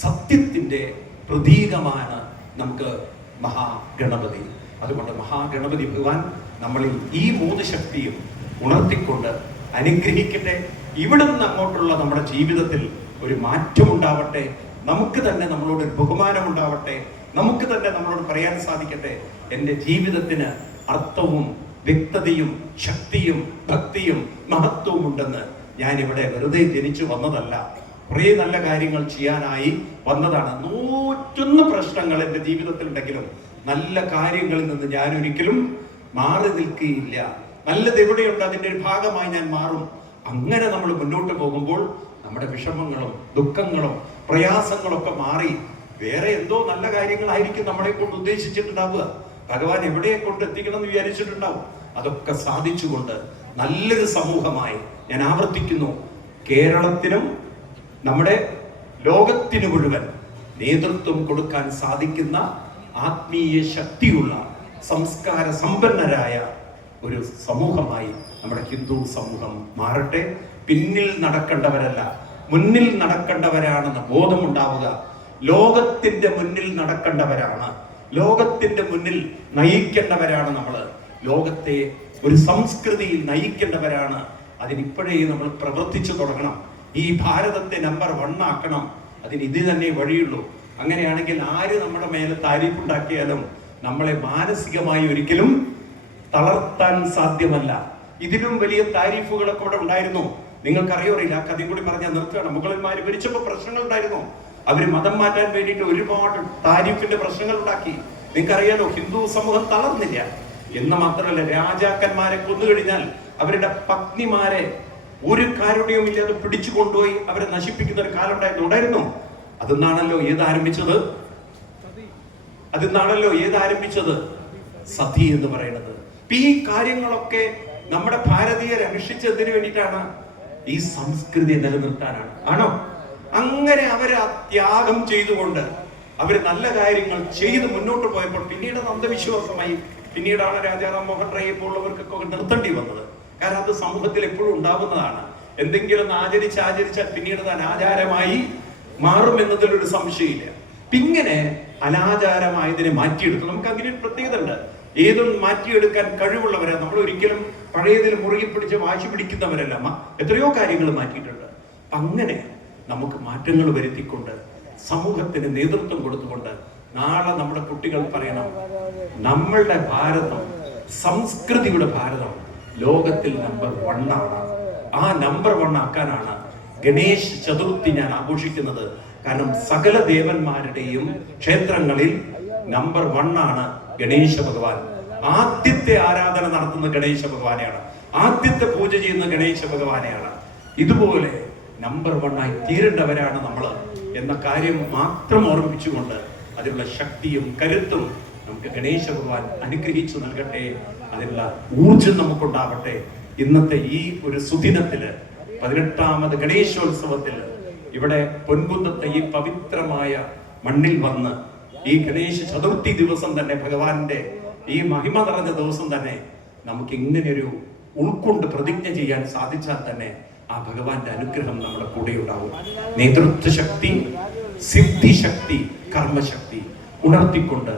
സത്യത്തിന്റെ പ്രതീകമാണ് നമുക്ക് മഹാഗണപതി. അതുകൊണ്ട് മഹാഗണപതി ഭഗവാൻ നമ്മളിൽ ഈ 3 ശക്തിയും ഉണർത്തിക്കൊണ്ട് അനുഗ്രഹിക്കട്ടെ. ഇവിടുന്ന് അങ്ങോട്ടുള്ള നമ്മുടെ ജീവിതത്തിൽ ഒരു മാറ്റമുണ്ടാവട്ടെ. നമുക്ക് തന്നെ നമ്മളോട് ഒരു ബഹുമാനം ഉണ്ടാവട്ടെ. നമുക്ക് തന്നെ നമ്മളോട് പറയാൻ സാധിക്കട്ടെ, എൻ്റെ ജീവിതത്തിന് അർത്ഥവും വ്യക്തതയും ശക്തിയും ഭക്തിയും മഹത്വവും ഉണ്ടെന്ന്. ഞാനിവിടെ വെറുതെ ജനിച്ചു വന്നതല്ല, കുറേ നല്ല കാര്യങ്ങൾ ചെയ്യാനായി വന്നതാണ്. 101 പ്രശ്നങ്ങൾ എൻ്റെ ജീവിതത്തിൽ ഉണ്ടെങ്കിലും നല്ല കാര്യങ്ങളിൽ നിന്ന് ഞാൻ ഒരിക്കലും മാറി നിൽക്കുകയില്ല. നല്ലത് എവിടെയുണ്ട് അതിൻ്റെ ഒരു ഭാഗമായി ഞാൻ മാറും. അങ്ങനെ നമ്മൾ മുന്നോട്ട് പോകുമ്പോൾ നമ്മുടെ വിഷമങ്ങളും ദുഃഖങ്ങളും പ്രയാസങ്ങളൊക്കെ മാറി വേറെ എന്തോ നല്ല കാര്യങ്ങളായിരിക്കും നമ്മളെ കൊണ്ട് ഉദ്ദേശിച്ചിട്ടുണ്ടാവുക. ഭഗവാൻ എവിടെയെ കൊണ്ട് എത്തിക്കണം എന്ന് വിചാരിച്ചിട്ടുണ്ടാവും. അതൊക്കെ സാധിച്ചുകൊണ്ട് നല്ലൊരു സമൂഹമായി, ഞാൻ ആവർത്തിക്കുന്നു, കേരളത്തിനും നമ്മുടെ ലോകത്തിനു മുഴുവൻ നേതൃത്വം കൊടുക്കാൻ സാധിക്കുന്ന ആത്മീയ ശക്തിയുള്ള സംസ്കാര സമ്പന്നരായ ഒരു സമൂഹമായി നമ്മുടെ ഹിന്ദു സമൂഹം മാറട്ടെ. പിന്നിൽ നടക്കേണ്ടവരല്ല, മുന്നിൽ നടക്കേണ്ടവരാണെന്ന ബോധമുണ്ടാവുക. ലോകത്തിന്റെ മുന്നിൽ നടക്കേണ്ടവരാണ്, ലോകത്തിന്റെ മുന്നിൽ നയിക്കേണ്ടവരാണ് നമ്മൾ. ലോകത്തെ ഒരു സംസ്കൃതിയിൽ നയിക്കേണ്ടവരാണ്. അതിനിപ്പോഴേ നമ്മൾ പ്രവർത്തിച്ചു തുടങ്ങണം. ഈ ഭാരതത്തെ നമ്പർ 1 ആക്കണം. അതിന് ഇത് തന്നെ വഴിയുള്ളൂ. അങ്ങനെയാണെങ്കിൽ ആര് നമ്മുടെ മേലെ താരീഫുണ്ടാക്കിയാലും നമ്മളെ മാനസികമായി ഒരിക്കലും തളർത്താൻ സാധ്യമല്ല. ഇതിലും വലിയ താരീഫുകളൊക്കെ ഇവിടെ ഉണ്ടായിരുന്നു. നിങ്ങൾക്കറിയോറില്ല, ആ കഥയും കൂടി പറഞ്ഞാൽ നിർത്തുകയാണ്. മുഗളന്മാര് ഭരിച്ചപ്പോൾ പ്രശ്നങ്ങൾ ഉണ്ടായിരുന്നു. അവര് മതം മാറ്റാൻ വേണ്ടിയിട്ട് ഒരുപാട് താരീഫിന്റെ പ്രശ്നങ്ങൾ ഉണ്ടാക്കി. നിങ്ങൾക്കറിയാലോ, ഹിന്ദു സമൂഹം തളർന്നില്ല. എന്ന് മാത്രമല്ല, രാജാക്കന്മാരെ കൊന്നുകഴിഞ്ഞാൽ അവരുടെ പത്നിമാരെ ഒരു കാരുണ്യവും ഇല്ലാതെ പിടിച്ചു കൊണ്ടുപോയി അവരെ നശിപ്പിക്കുന്ന ഒരു കാലം ഉണ്ടായിരുന്നു. അതെന്നാണല്ലോ ഏത് ആരംഭിച്ചത്? സതി എന്ന് പറയുന്നത്. ഈ കാര്യങ്ങളൊക്കെ നമ്മുടെ ഭാരതീയർ അനുഷ്ഠിച്ചതിന് വേണ്ടിയിട്ടാണ്, ഈ സംസ്കൃതി നിലനിർത്താനാണ്. ആണോ? അങ്ങനെ അവര് ത്യാഗം ചെയ്തുകൊണ്ട് അവര് നല്ല കാര്യങ്ങൾ ചെയ്ത് മുന്നോട്ട് പോയപ്പോൾ പിന്നീട് അന്ധവിശ്വാസമായി. പിന്നീടാണ് രാജാറാം മോഹൻ റോയെ പോലുള്ളവർക്കൊക്കെ നിർത്തേണ്ടി വന്നത്. കാരണം അത് സമൂഹത്തിൽ എപ്പോഴും ഉണ്ടാവുന്നതാണ്. എന്തെങ്കിലും ആചരിച്ചാൽ പിന്നീട് അത് അനാചാരമായി മാറുമെന്നതിലൊരു സംശയമില്ല. ഇങ്ങനെ അനാചാരമായതിനെ മാറ്റിയെടുത്തു. നമുക്ക് അങ്ങനെ ഒരു പ്രത്യേകത ഉണ്ട്. ഏതും മാറ്റിയെടുക്കാൻ കഴിവുള്ളവരാ നമ്മൾ. ഒരിക്കലും പഴയതിൽ മുറുകി പിടിച്ച് വാശി പിടിക്കുന്നവരല്ല. എത്രയോ കാര്യങ്ങൾ മാറ്റിയിട്ടുണ്ട്. അങ്ങനെ നമുക്ക് മാറ്റങ്ങൾ വരുത്തിക്കൊണ്ട് സമൂഹത്തിന് നേതൃത്വം കൊടുത്തുകൊണ്ട് നാളെ നമ്മുടെ കുട്ടികൾ പറയണം, നമ്മളുടെ ഭാരതം, സംസ്കൃതിയുടെ ഭാരതം ലോകത്തിൽ നമ്പർ 1 ആണ്. ആ നമ്പർ 1 ആക്കാനാണ് ഗണേശ് ചതുർത്ഥി ഞാൻ ആഘോഷിക്കുന്നത്. കാരണം സകല ദേവന്മാരുടെയും ക്ഷേത്രങ്ങളിൽ നമ്പർ 1 ആണ് ഗണേശ ഭഗവാൻ. ആദ്യത്തെ ആരാധന നടത്തുന്ന ഗണേശ ഭഗവാനെയാണ്, ആദ്യത്തെ പൂജ ചെയ്യുന്ന ഗണേശ ഭഗവാനെയാണ്. ഇതുപോലെ നമ്പർ 1 ആയി തീരേണ്ടവരാണ് നമ്മൾ എന്ന കാര്യം മാത്രം ഓർമ്മിപ്പിച്ചുകൊണ്ട് അതിനുള്ള ശക്തിയും കരുത്തും നമുക്ക് ഗണേശ ഭഗവാൻ അനുഗ്രഹിച്ചു നൽകട്ടെ. അതിനുള്ള ഊർജം നമുക്കുണ്ടാവട്ടെ. ഇന്നത്തെ ഈ ഒരു സുദിനത്തില്, 18ാമത് ഗണേശോത്സവത്തിൽ ഇവിടെ പൊൻകുന്നത്തെ ഈ പവിത്രമായ മണ്ണിൽ വന്ന് ഈ ഗണേശ ചതുർത്ഥി ദിവസം തന്നെ, ഭഗവാന്റെ ഈ മഹിമ നിറഞ്ഞ ദിവസം തന്നെ നമുക്ക് ഇങ്ങനെയൊരു ഉൾക്കൊണ്ട് പ്രതിജ്ഞ ചെയ്യാൻ സാധിച്ചാൽ തന്നെ ആ ഭഗവാന്റെ അനുഗ്രഹം നമ്മുടെ കൂടെ ഉണ്ടാവും. നേതൃത്വ ശക്തി, സിദ്ധിശക്തി, കർമ്മശക്തി ഉണർത്തിക്കൊണ്ട്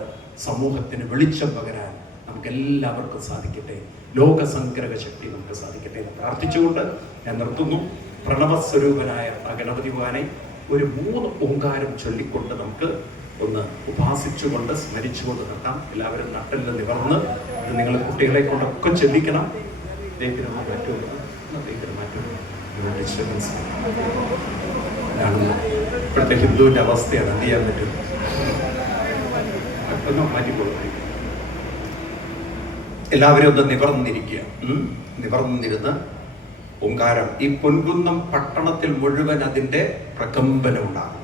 സമൂഹത്തിന് വെളിച്ചം പകരാൻ നമുക്ക് എല്ലാവർക്കും സാധിക്കട്ടെ. ലോകസംഗ്രഹ ശക്തി നമുക്ക് സാധിക്കട്ടെ എന്ന് പ്രാർത്ഥിച്ചുകൊണ്ട് ഞാൻ നിർത്തുന്നു. പ്രണവസ്വരൂപനായ ആ ഗണപതി ഭഗവാനെ ഒരു 3 ഓങ്കാരം ചൊല്ലിക്കൊണ്ട് നമുക്ക് ഒന്ന് ഉപാസിച്ചുകൊണ്ട് സ്മരിച്ചുകൊണ്ട് നിർത്താം. എല്ലാവരും നട്ടെല്ല് നിവർന്ന് ഇത് നിങ്ങൾ കുട്ടികളെ കൊണ്ടൊക്കെ ചൊല്ലിക്കണം. ഇപ്പോഴത്തെ ഹിന്ദുവിന്റെ അവസ്ഥയാണ്. എന്ത് ചെയ്യാൻ പറ്റും? മാറ്റിക്കൊള്ളു. എല്ലാവരും ഒന്ന് നിവർന്നിരിക്കുക. നിവർന്നിരുന്ന് ഓങ്കാരം ഈ പൊൻകുന്നം പട്ടണത്തിൽ മുഴുവൻ അതിന്റെ പ്രകമ്പനം ഉണ്ടാകും.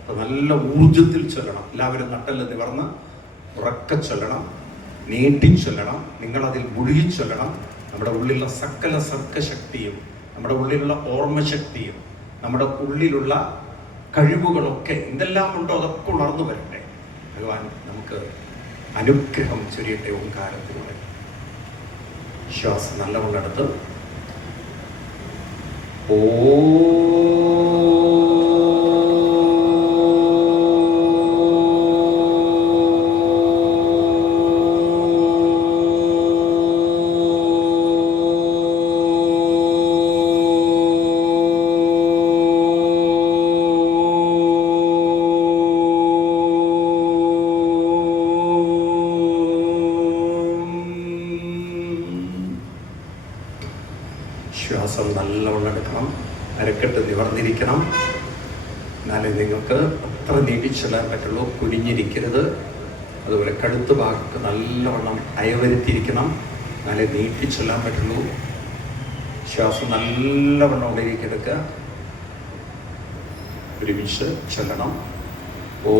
അപ്പൊ നല്ല ഊർജത്തിൽ ചൊല്ലണം. എല്ലാവരും നട്ടെല്ല് നിവർന്ന് ഉറക്കെ ചൊല്ലണം, നീട്ടി ചൊല്ലണം. നിങ്ങൾ അതിൽ മുഴുകി ചൊല്ലണം. നമ്മുടെ ഉള്ളിലുള്ള സകല സർഗശക്തിയും നമ്മുടെ ഉള്ളിലുള്ള ഓർമ്മശക്തിയും നമ്മുടെ ഉള്ളിലുള്ള കഴിവുകളൊക്കെ എന്തെല്ലാം ഉണ്ടോ അതൊക്കെ ഉണർന്നു വരട്ടെ. ഭഗവാൻ നമുക്ക് അനുഗ്രഹം ചൊരിയട്ടെ. ഓംകാരത്തിലൂടെ ശ്വാസം നല്ലവണ്ണെടുത്ത് ഓ ശ്വാസം നല്ലവണ്ണം എടുക്കണം. അരക്കെട്ട് നിവർന്നിരിക്കണം. എന്നാലേ നിങ്ങൾക്ക് അത്ര നീട്ടിച്ചെല്ലാൻ പറ്റുള്ളൂ. കുനിഞ്ഞിരിക്കരുത്. അതുപോലെ കഴുത്ത് ഭാഗത്ത് നല്ലവണ്ണം അയവരുത്തിയിരിക്കണം. എന്നാലേ നീട്ടിച്ചെല്ലാൻ പറ്റുള്ളൂ. ശ്വാസം നല്ലവണ്ണം ഉള്ളിലേക്കെടുക്കുക. ഒരുമിച്ച് ചെല്ലണം. ഓ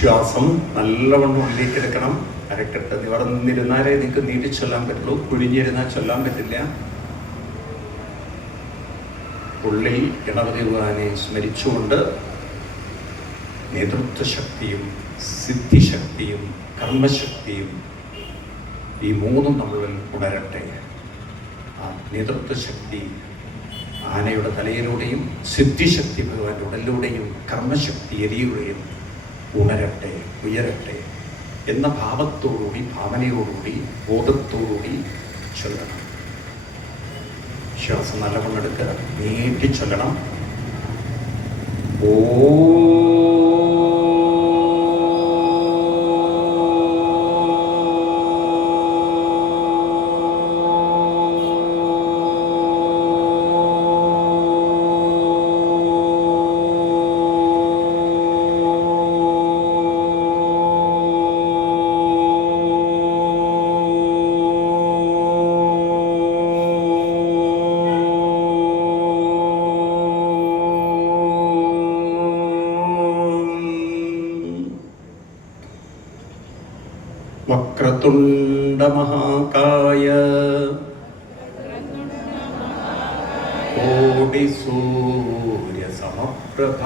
ശ്വാസം നല്ലവണ്ണം ഉള്ളിലേക്ക് എടുക്കണം. അരക്കെട്ട് നിവർന്നിരുന്നാലേ നിങ്ങൾക്ക് നീട്ടി ചൊല്ലാൻ പറ്റുള്ളൂ. കുഴിഞ്ഞിരുന്നാൽ ചൊല്ലാൻ പറ്റില്ല. ഉള്ളിൽ ഗണപതി ഭഗവാനെ സ്മരിച്ചുകൊണ്ട് നേതൃത്വ ശക്തിയും സിദ്ധിശക്തിയും കർമ്മശക്തിയും ഈ മൂന്നും നമ്മളിൽ ഉണരട്ടെ. ആ നേതൃത്വ ശക്തി ആനയുടെ തലയിലൂടെയും സിദ്ധിശക്തി ഭഗവാന്റെ ഉടലിലൂടെയും കർമ്മശക്തി എരിയുടെയും ഉണരട്ടെ, ഉയരട്ടെ എന്ന ഭാവത്തോടുകൂടി, ഭാവനയോടുകൂടി, ബോധത്തോടുകൂടി ചൊല്ലണം. ശ്വാസം നല്ലവണ്ണം എടുക്കുക. നീട്ടി ചൊല്ലണം. ഓ വക്രതുണ്ഡ മഹാകായ കോടി സൂര്യ സമപ്രഭ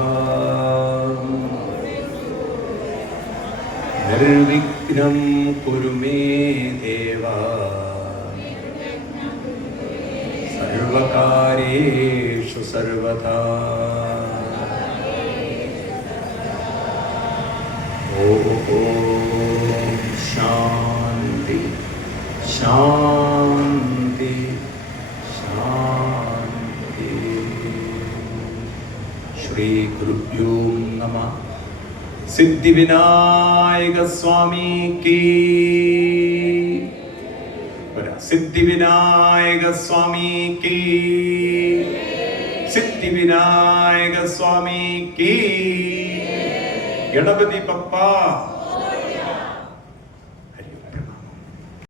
നിർവിഘ്നം കുരു മേ ദേവ സർവകാര്യേഷു സർവദാ. ശാന്തി ശാന്തി ശാന്തി. ശ്രീ ഗുരുഭ്യോ നമഃ. സിദ്ധിവിനായക സ്വാമി കീ. സിദ്ധിവിനായക സ്വാമി കീ. സിദ്ധിവിനായക സ്വാമി കീ. ഗണപതി ബപ്പ